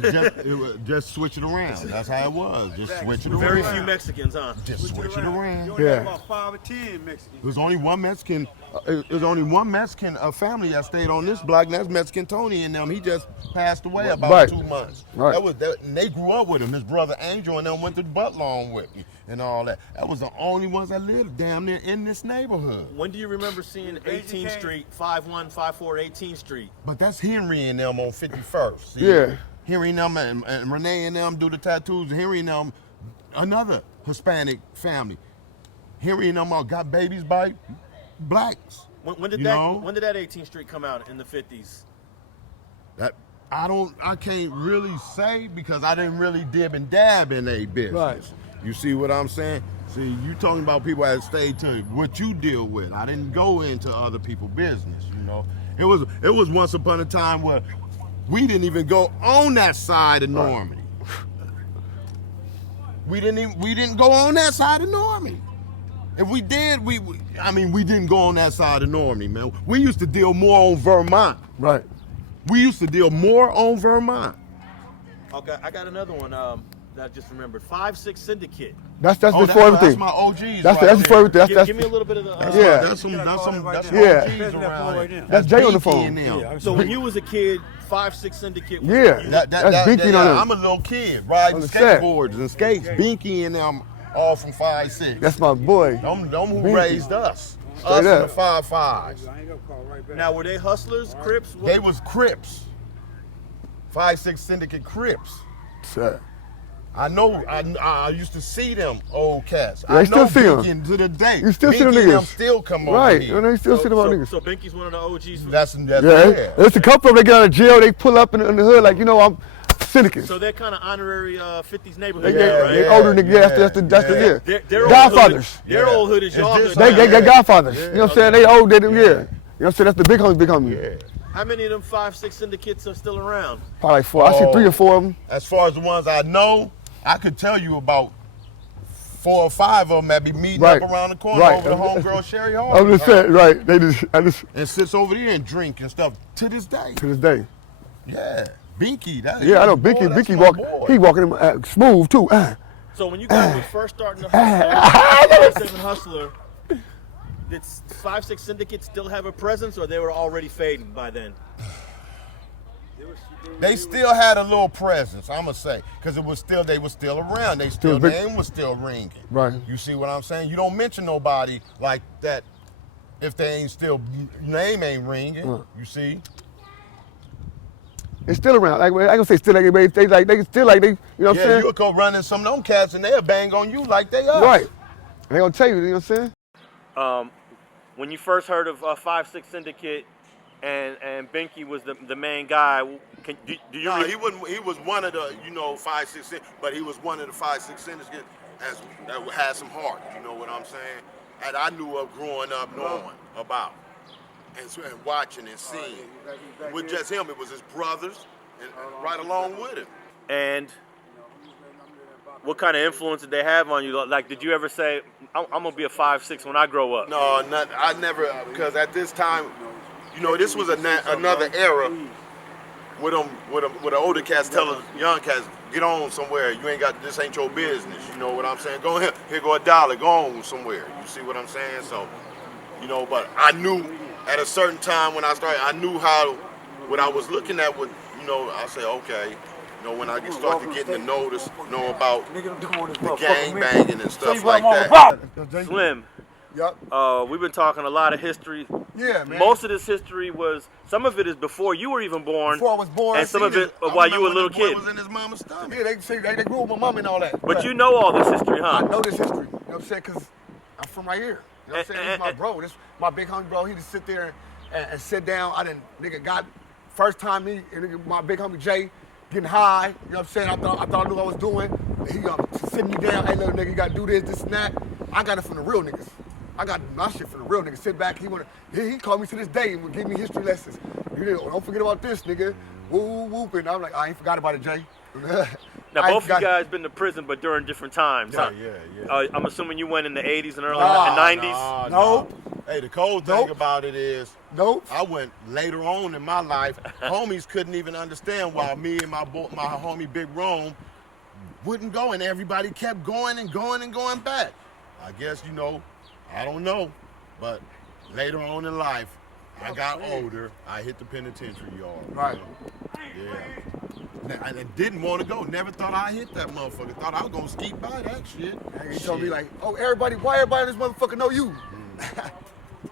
Black. Just switch it around. That's how it was. Just switch it Very around. few Mexicans, huh? Just switch it You around. only Yeah. had about 5 or 10 Mexicans. There's only one Mexican. There's only one Mexican family that stayed on this block, and that's Mexican Tony and them. He just passed away about Right. 2 months. Right. And they grew up with him. His brother Angel and them went to Butlong with me. and all that. That was the only ones that lived damn near in this neighborhood. When do you remember seeing 18th Street, 51, 54, 18th Street? But that's Henry and them on 51st. See? Yeah. Henry and them and Renee and them do the tattoos. Henry and them, another Hispanic family. Henry and them all got babies by blacks. When did You that know? when did that 18th Street come out in the 50s? That I can't really say because I didn't really dib and dab in a business. Right. You see what I'm saying? See, you talking about people that stayed to what you deal with. I didn't go into other people's business, you know. It was once upon a time where we didn't even go on that side of Normandy. We didn't go on that side of Normandy. If we did, we didn't go on that side of Normandy, man. We used to deal more on Vermont. Right. We used to deal more on Vermont. Okay, I got another one that I just remembered. 5-6 Syndicate. That's Oh, before everything. That's my OGs. That's right before everything. Give me a little bit of the. Yeah. That's some Yeah. OGs around here. That's Jay on the Binky phone. and them. Yeah, So when you was a kid, 5-6 Syndicate. Was Yeah. you- That's Binky on them. I'm a little kid riding On the set. skateboards and skates. Binky and them all from 5-6. That's my boy. Them who Binky. raised us. Straight Us and up. the 5-5s. Now were they hustlers, Crips? What- They was Crips. 5-6 Syndicate Crips. Sir. I know. I used to see them old cats. Yeah, I you still know see 'em. Binky to the day. You still see them Binky and them niggas. still come over Right. here. And they still see them on niggas. So Binky's one of the OGs. That's Yeah. yeah. There's a couple of them that get out of jail. They pull up in the hood like, you know, I'm Syndicate. So they're kind of honorary 50s neighborhood, They, right? they older niggas. Yeah, that's the yeah. Their old Godfathers. Hood, their old hood is It's y'all just hood. They now. godfathers. You know what I'm saying? They old. They, yeah. You know what I'm saying? That's the big homie. Yeah. How many of them 5-6 syndicates are still around? Probably like 4. I see 3 or 4 of them. As far as the ones I know, I could tell you about 4 or 5 of them that be meeting Right. up around the corner Right. over the homegirl Sherry Hall. I'm just saying, right? I just And sits over there and drink and stuff to this day. to this day. Yeah. Binky. Yeah, I know. Boy, Binky that's my walk. boy. He walking smooth too. So when you guys were first starting to hustle, 5-7 hustler, did 5-6 syndicates still have a presence, or they were already fading by then? They still had a little presence, I'ma say, because they were still around. They still big. name was still ringing. Right. You see what I'm saying? You don't mention nobody like that if they ain't still name ain't ringing. Right. You see? They still around. Like I ain't gonna say still like they still like they. You know what I'm Yeah, saying? you'll go running some of them cats and they'll bang on you like they us. Right. They gonna tell you. You know what I'm saying? When you first heard of 5-6 syndicate and Binky was the main guy, do you? No, he was one of the 5-6, but he was one of the 5-6 syndicates that had some heart. You know what I'm saying? And I knew of growing up, knowing about. And watching and seeing. With just him, it was his brothers, and right along with him. And what kind of influence did they have on you? Like, did you ever say, I'm gonna be a 5-6 when I grow up? No, I never, because at this time, this was another era with the older cats telling young cats, get on somewhere. You ain't got, this ain't your business. You know what I'm saying? Go here go $1, go on somewhere. You see what I'm saying? So, but I knew at a certain time when I started, I knew what I was looking at would, I say, okay, when I started getting the notice, know about the gang banging and stuff like that. Slim, Yup. we've been talking a lot of history. Yeah, man. Most of this history some of it is before you were even born. Before I was born. And some of it while you were a little kid. Was in his mama's stomach. Yeah, they grew with my mom and all that. But you know all this history, I huh? know this history. You know what I'm saying? Because I'm from right here. You know what I'm saying? This is my bro. This my big homie bro. He just sit there and sit down. First time my big homie Jay getting high. You know what I'm saying? I thought I knew what I was doing. He sitting me down. Hey, little nigga, you got to do this and that. I got it from the real niggas. I got my shit from the real niggas. Sit back. He called me to this day and would give me history lessons. Don't forget about this, nigga. Whoop, whoop. And I'm like, I ain't forgot about it, Jay. Now, both of you guys been to prison, but during different times, huh? Yeah. I'm assuming you went in the 80s and early 90s. Nope. Hey, the cold thing about it is, Nope. I went later on in my life. Homies couldn't even understand why me and my homie Big Rome wouldn't go, and everybody kept going and going and going back. I guess I don't know, but later on in life, I got older. I hit the penitentiary yard. Right. Yeah. And didn't want to go. Never thought I'd hit that motherfucker. Thought I was gonna skeet by that shit. And he told me like, oh, everybody, why everybody in this motherfucker know you?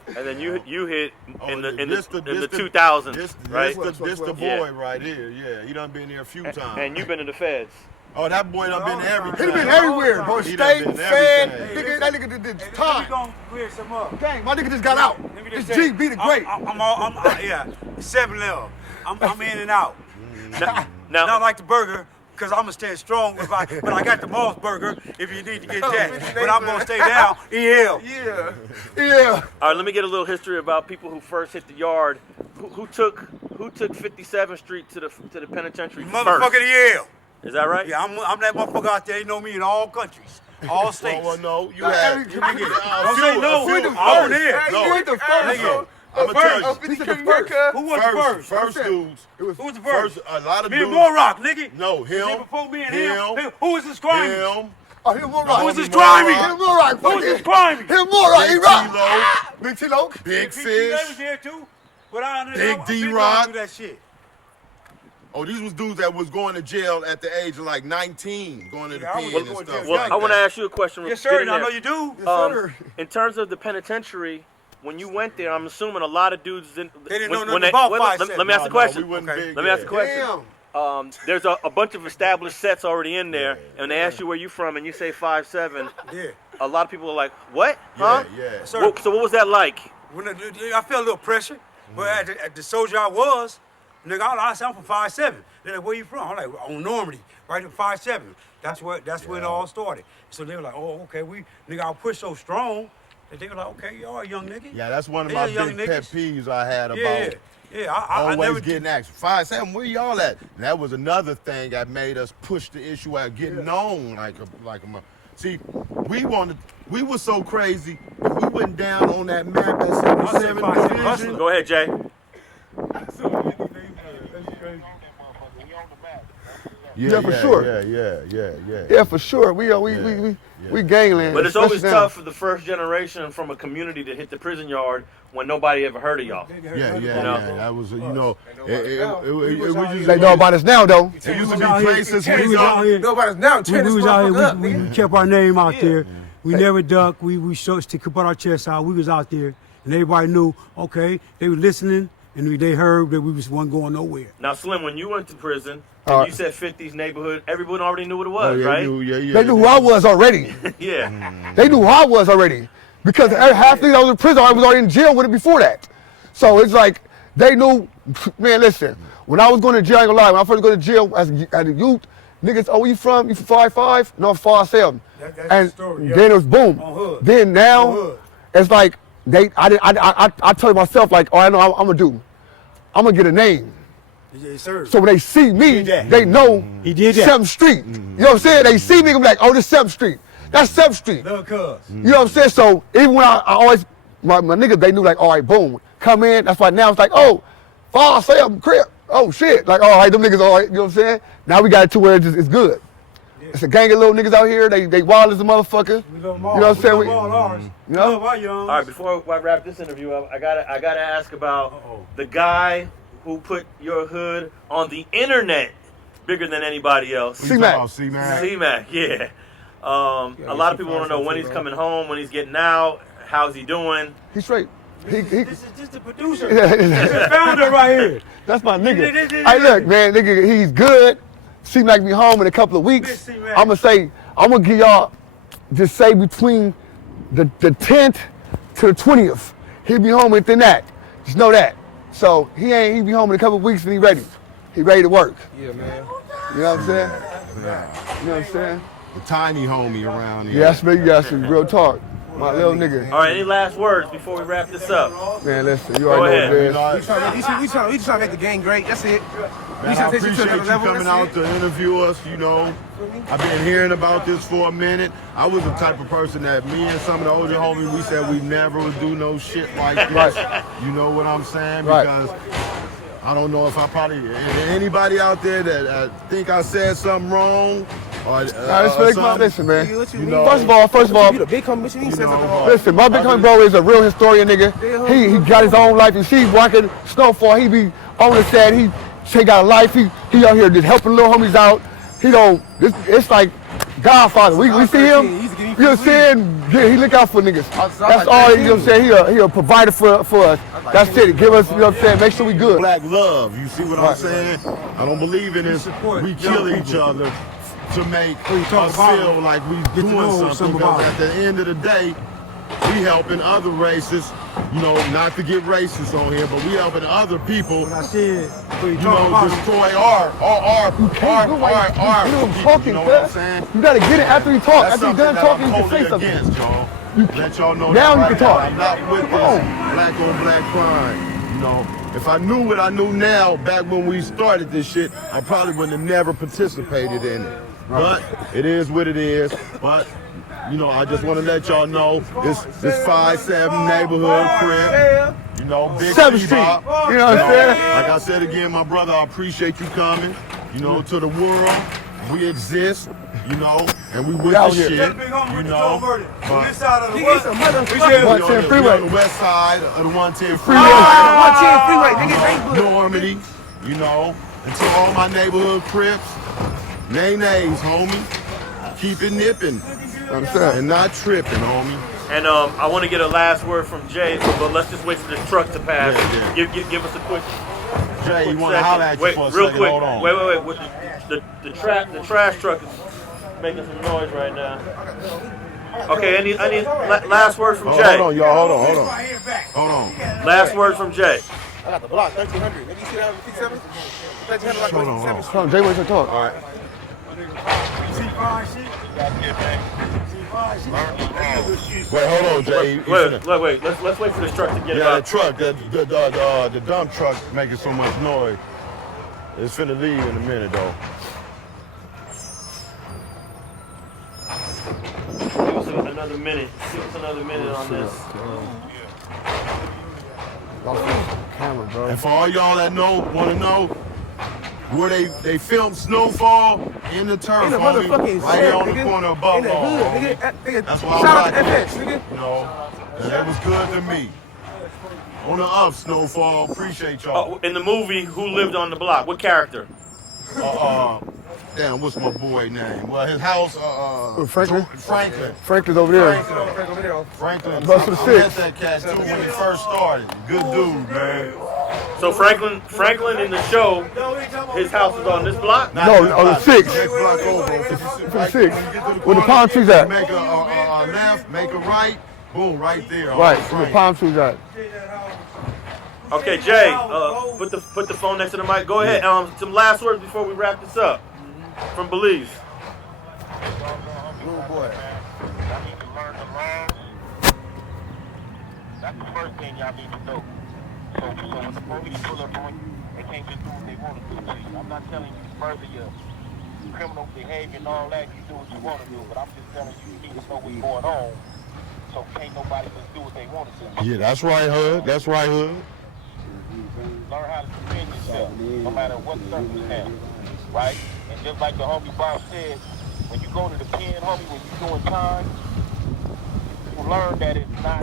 And then you hit in the this 2000s, right? This the boy Yeah. right here. Yeah, he done been here a few times. And you've been in the feds. Oh, that boy done been everywhere. He been everywhere, bro. He done State, been fed, everything. nigga, that nigga did Hey, time. we gonna clear some up. Gang, my nigga just got out. Let me This just say, G beat it great. Yeah, 7 level. I'm in and out. Now, Not like the burger, because I'm gonna stand strong but I got the Moss burger if you need to get that. But I'm gonna stay down. EL. Yeah. Yeah. all right, let me get a little history about people who first hit the yard. Who took 57th Street to the penitentiary Motherfucking first? EL. Is that right? Yeah, I'm that motherfucker out there. You know me in all countries, all states. Well, no, you Not had. every- You can get Don't say no. I was there. No. You ain't the first. Nigga, I'm gonna tell you. He said the first. Who was the first? First dudes. It was Who was the first? A lot of Me and dudes. Morrock, nigga. No, Was it him. before me and him. him? Who was this crime? Him. Oh, him more right. Who was this More grimy? Rock. Him more right. Who was this crime? Him more right. He Big rock. T-Lo. Big T-Lo. Big They Fish. was there too. But I Big I've been D-Rock. going through that shit. Oh, these was dudes that was going to jail at the age of like 19, going to the Yeah, I was pen going and to stuff. jail. Well, like I want to that. ask you a question. Yes, Get sir. in And I there. know you do. sir. In terms of the penitentiary, when you went there, I'm assuming a lot of dudes didn't. They didn't when- know when nothing about let, 5'7". let me ask a No, question. we wasn't Okay. big, Let me ask a yeah. question. Damn. There's a bunch of established sets already in there, and they ask you where you from, and you say 5'7". Yeah. A lot of people are like, "What? Huh?" Yeah. Sir. So what was that like? When I felt a little pressure, but at the soldier I was, nigga, I said I'm from 5'7". They're like, where you from? I'm like, on Normandy, right at 5'7". That's where it all started. So they were like, oh, okay, nigga, I push so strong that they were like, okay, you are a young nigga. Yeah, that's one of They my are young big pet niggas. peeves I had about Yeah, I always never getting asked. 5'7", where y'all at? And that was another thing that made us push the issue out, getting known like a. See, we were so crazy. If we went down on that map at 77 5'7". Division. Go ahead, Jay. Yeah, for sure. Yeah. Yeah, for sure. We gangland. But it's always especially now. tough for the first generation from a community to hit the prison yard when nobody ever heard of y'all. Yeah. That was, it They know about us now, though. used to be places we we was out go. here. Nobody's now. Tear We this was out here. motherfucker up, We nigga. kept our name out there. We never ducked. We stick put our chests out. We was out there, and everybody knew. Okay, they were listening, and they heard that we wasn't going nowhere. Now, Slim, when you went to prison, All and you said 50s neighborhood, everyone already knew what it was, Yeah, right? They knew who I was already. Yeah. They knew who I was already. Because half the niggas I was in prison, I was already in jail with it before that. So it's like, they knew, man, listen, when I was going to jail, I ain't gonna lie, when I first go to jail as a youth, niggas, oh, where you from? You from 5'5"? No, I'm 5'7". That's And the story, yeah. then it was boom. On hood. Then now, On hood. it's like, I told myself, like, oh, I know what I'm gonna do. I'm gonna get a name. Yes, sir. So when they see me, did that. they know He did that. 7th Street. You know what I'm saying? They see me, I'm like, oh, this 7th Street. That's 7th Street. Love cuz. You know what I'm saying? So even when I always, my niggas, they knew like, all right, boom, come in. That's why now it's like, oh, 5'7" Crip. Oh, shit. Like, all right, them niggas, all right. You know what I'm saying? Now we got it to where it's good. It's a gang of little niggas out here. They wild as a motherfucker. We love them You all. know what I'm saying? We love all ours. You We know? love our young. All right, before I wrap this interview up, I gotta ask about the guy who put your hood on the internet bigger than anybody else. C-Mac. C-Mac, yeah. A lot of people want to know when he's coming home, when he's getting out, how's he doing. He's straight. He, This is just the producer. This is the founder right here. that's my nigga. Yeah. Hey, look, man, nigga, he's good. C-Mac be home in a couple of weeks. Miss C-Mac. I'm gonna give y'all, just say between the 10th to the 20th. He'll be home within that. Just know that. So he be home in a couple of weeks and he ready. He ready to work. Yeah, man. You know what I'm saying? You know what I'm saying? A tiny homie around here. Yes, man, yes, real talk. My little nigga. All right, any last words before we wrap this up? Man, listen, you Go already ahead. know what it is. We trying to make the game great. That's it. Man, I appreciate you coming out to interview us, you know. I've been hearing about this for a minute. I was the type of person that me and some of the older homies, we said we never would do no shit like this. Right. You know what I'm saying? Right. Because I don't know if I probably, anybody out there that think I said something wrong or Listen, man. What you You mean? know, First of all, you the big homie. What you mean? Said something wrong. Listen, my big homie bro is a real historian, nigga. He got his own life. You see, walking Snowfall, he be on the set. He got a life. He out here just helping little homies out. He don't. It's like Godfather. We see him. You know what I'm saying? Yeah, he look out for niggas. That's all. You know what I'm saying? He a provider for us. That's it. Give us. You know what I'm saying? Make sure we good. Black love. You see what I'm saying? I don't believe in this. We kill each other to make us feel like we doing something. Because at the end of the day, we helping other races. You know, not to get racist on here, but we helping other people. When I said, You know, destroy our talking, you know what I'm saying? You gotta get it after he talk. That's After he's something done that talking, I'm you can say totally something. against, y'all. Let y'all know Now that you can talk. I'm not with this black on black crime. You know, if I knew what I knew now, back when we started this shit, I probably would have never participated in it. But it is what it is. But you know, I just want to let y'all know this 5-7 neighborhood crib. You know, big 7th Street. C-Bop. You know what I'm saying? Like I said again, my brother, I appreciate you coming. You know, to the world. We exist. You know, and we with out the here. shit. You know, This side of the Nigga, it's a motherfucker. 110 we freeway. on the west side of the 110 freeway. 110 freeway, niggas ain't good. Normandy, you know, and to all my neighborhood Crips, nays, homie, keep it nipping Understand? and not tripping, homie. And I want to get a last word from Jay, but let's just wait for this truck to pass. Yeah. Give us a quick. Jay, you quick want to second. holler at you Wait, for a real second? quick. Hold on. Wait. With the trash truck is making some noise right now. Okay, I need last word from Jay. Hold on, y'all. Hold on. Last word from Jay. I got the block, 1300. Nigga, you see that on the 57? 1300 like Hold on. 57. Come on, Jay wants to talk. All right. Wait, hold on, Jay. Wait. Let's wait for this truck to get Yeah, the up. truck, the dump truck making so much noise. It's finna leave in a minute, though. Give us another minute. Give us another minute on this. Camera, bro. And for all y'all that want to know, where they filmed Snowfall in the turf, In the homie, motherfucking right here shed, on the nigga. corner of In Buffalo, the hood, homie. nigga. That's why Shout I out to like FX, it. nigga. You know, and that was good to me. On the up, Snowfall, appreciate y'all. Oh, in the movie, who lived on the block? What character? Damn, what's my boy name? Well, his house, Franklin? Franklin. Franklin's over there. Franklin. Bus for the I met six. that cat too when he first started. Good dude, man. So Franklin in the show, his house is on this block. No, on the 6. Next block over. For the 6. Where the palm trees at? Make a left, make a right, boom, right there. Right, where the palm trees at. Okay, Jay, put the phone next to the mic. Go ahead. Some last words before we wrap this up from Belize. Little boy. Y'all need to learn the laws. That's the first thing y'all need to know. So when the police pull up on you, they can't just do what they want to do to you. I'm not telling you to further your criminal behavior and all that. You do what you want to do, but I'm just telling you need to know what's going on. So can't nobody just do what they want to do. Yeah, that's right, Hood. That's right, Hood. Learn how to defend yourself, no matter what circumstance, right? And just like the homie Bob said, when you go to the pen, homie, when you're doing time, you learn that it's not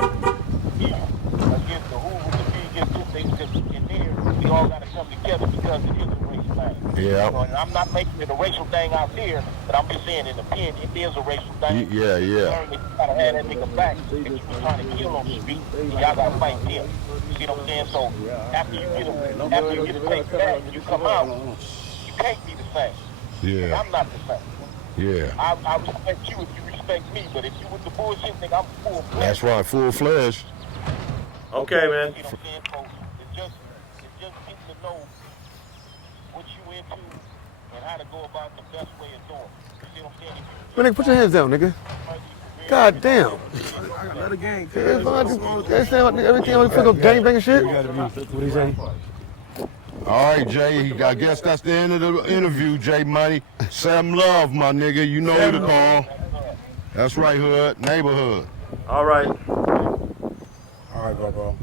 you against the who, the me against this thing, because in there, we all got to come together because it is a racial thing. Yeah. So, and I'm not making it a racial thing out there, but I'm just saying in the pen, it is a racial thing. Yeah. You learn that you got to have that nigga back that you was trying to kill on the street, and y'all got to fight him. You see what I'm saying? So after you get a take back and you come out, you can't be the same. Yeah. I'm not the same. Yeah. I respect you if you respect me, but if you with the bullshit, nigga, I'm full fledged. That's right, full fledged. Okay, man. You know what I'm saying? So it's just getting to know what you into and how to go about the best way of doing it. You see what I'm saying? If you Man, nigga, put your hands down, nigga. God damn. Let the gang. Everything on the fucking gang banging shit. What he say? All right, Jay. I guess that's the end of the interview, Jay Money. Sam Love, my nigga. You know who to call. That's right, Hood. Neighborhood. All right. All right, bro.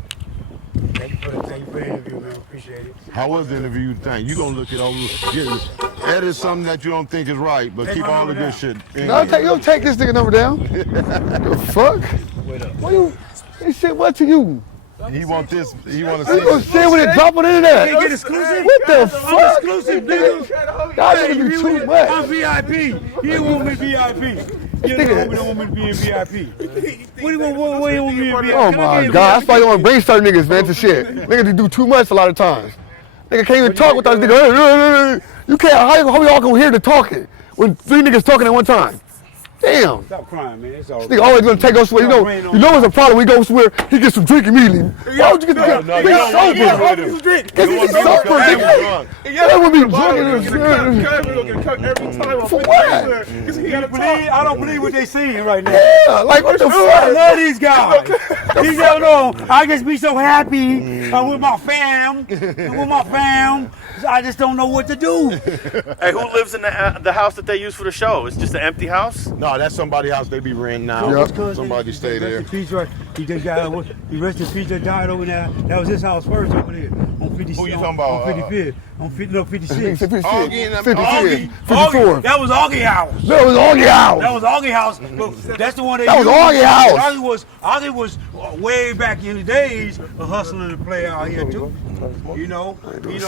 Thank you for the interview, man. Appreciate it. How was the interview, you think? You gonna look it over, edit something that you don't think is right, but keep all the good shit in No, here. you don't take this nigga number down. The fuck? What you? He said what to you? He want this. He want You gonna to see. share with it, drop on the internet. Can't get exclusive? What the fuck? Exclusive, nigga. Y'all niggas be too much. I'm VIP. He want me VIP. You know we don't want me to be in VIP. What do you want me to be in VIP? Oh my God, that's why you want to bring certain niggas, man, to shit. Niggas they do too much a lot of times. Nigga can't even talk without this nigga. You can't, how y'all gonna hear the talking when 3 niggas talking at one time? Damn. Stop crying, man. It's all This nigga always gonna take us somewhere. You know it's a problem. We go somewhere, he gets some drink immediately. Why would you get the drink? No, you He's don't want to sober. be with him. Cause he's sober, nigga. That would be drunk. For what? I don't believe what they saying right now. Yeah, like what the I fuck? love these guys. These don't know. I just be so happy with my fam. I just don't know what to do. Hey, who lives in the house that they use for the show? It's just an empty house? No, that's somebody's house. They be renting now. Yep. Somebody stay there. Rest in peace, right? He just got. He rest in peace. That died over there. That was his house first over there on 56. Who you talking about? On 55. On 56. 56, Augie and them- 53, Augie. 54. That was Augie house. That was Augie house. That was Augie house. But that's the one they That was used. Augie house. Augie was way back in the days of hustling to play out here too. You know, doing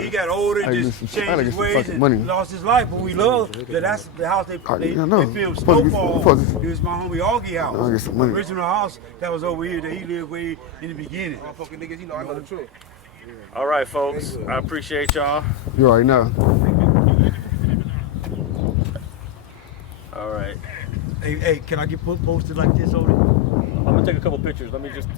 he got older and just changed his ways and lost his life. But we love that. That's the house they filmed Snowfall. It was my homie Augie house. I'll get some money. The original house that was over here that he lived way in the beginning. Fucking niggas, you know I know the truth. All right, folks. I appreciate y'all. You already know. All right. Hey, can I get posted like this over there? I'm gonna take a couple pictures. Let me just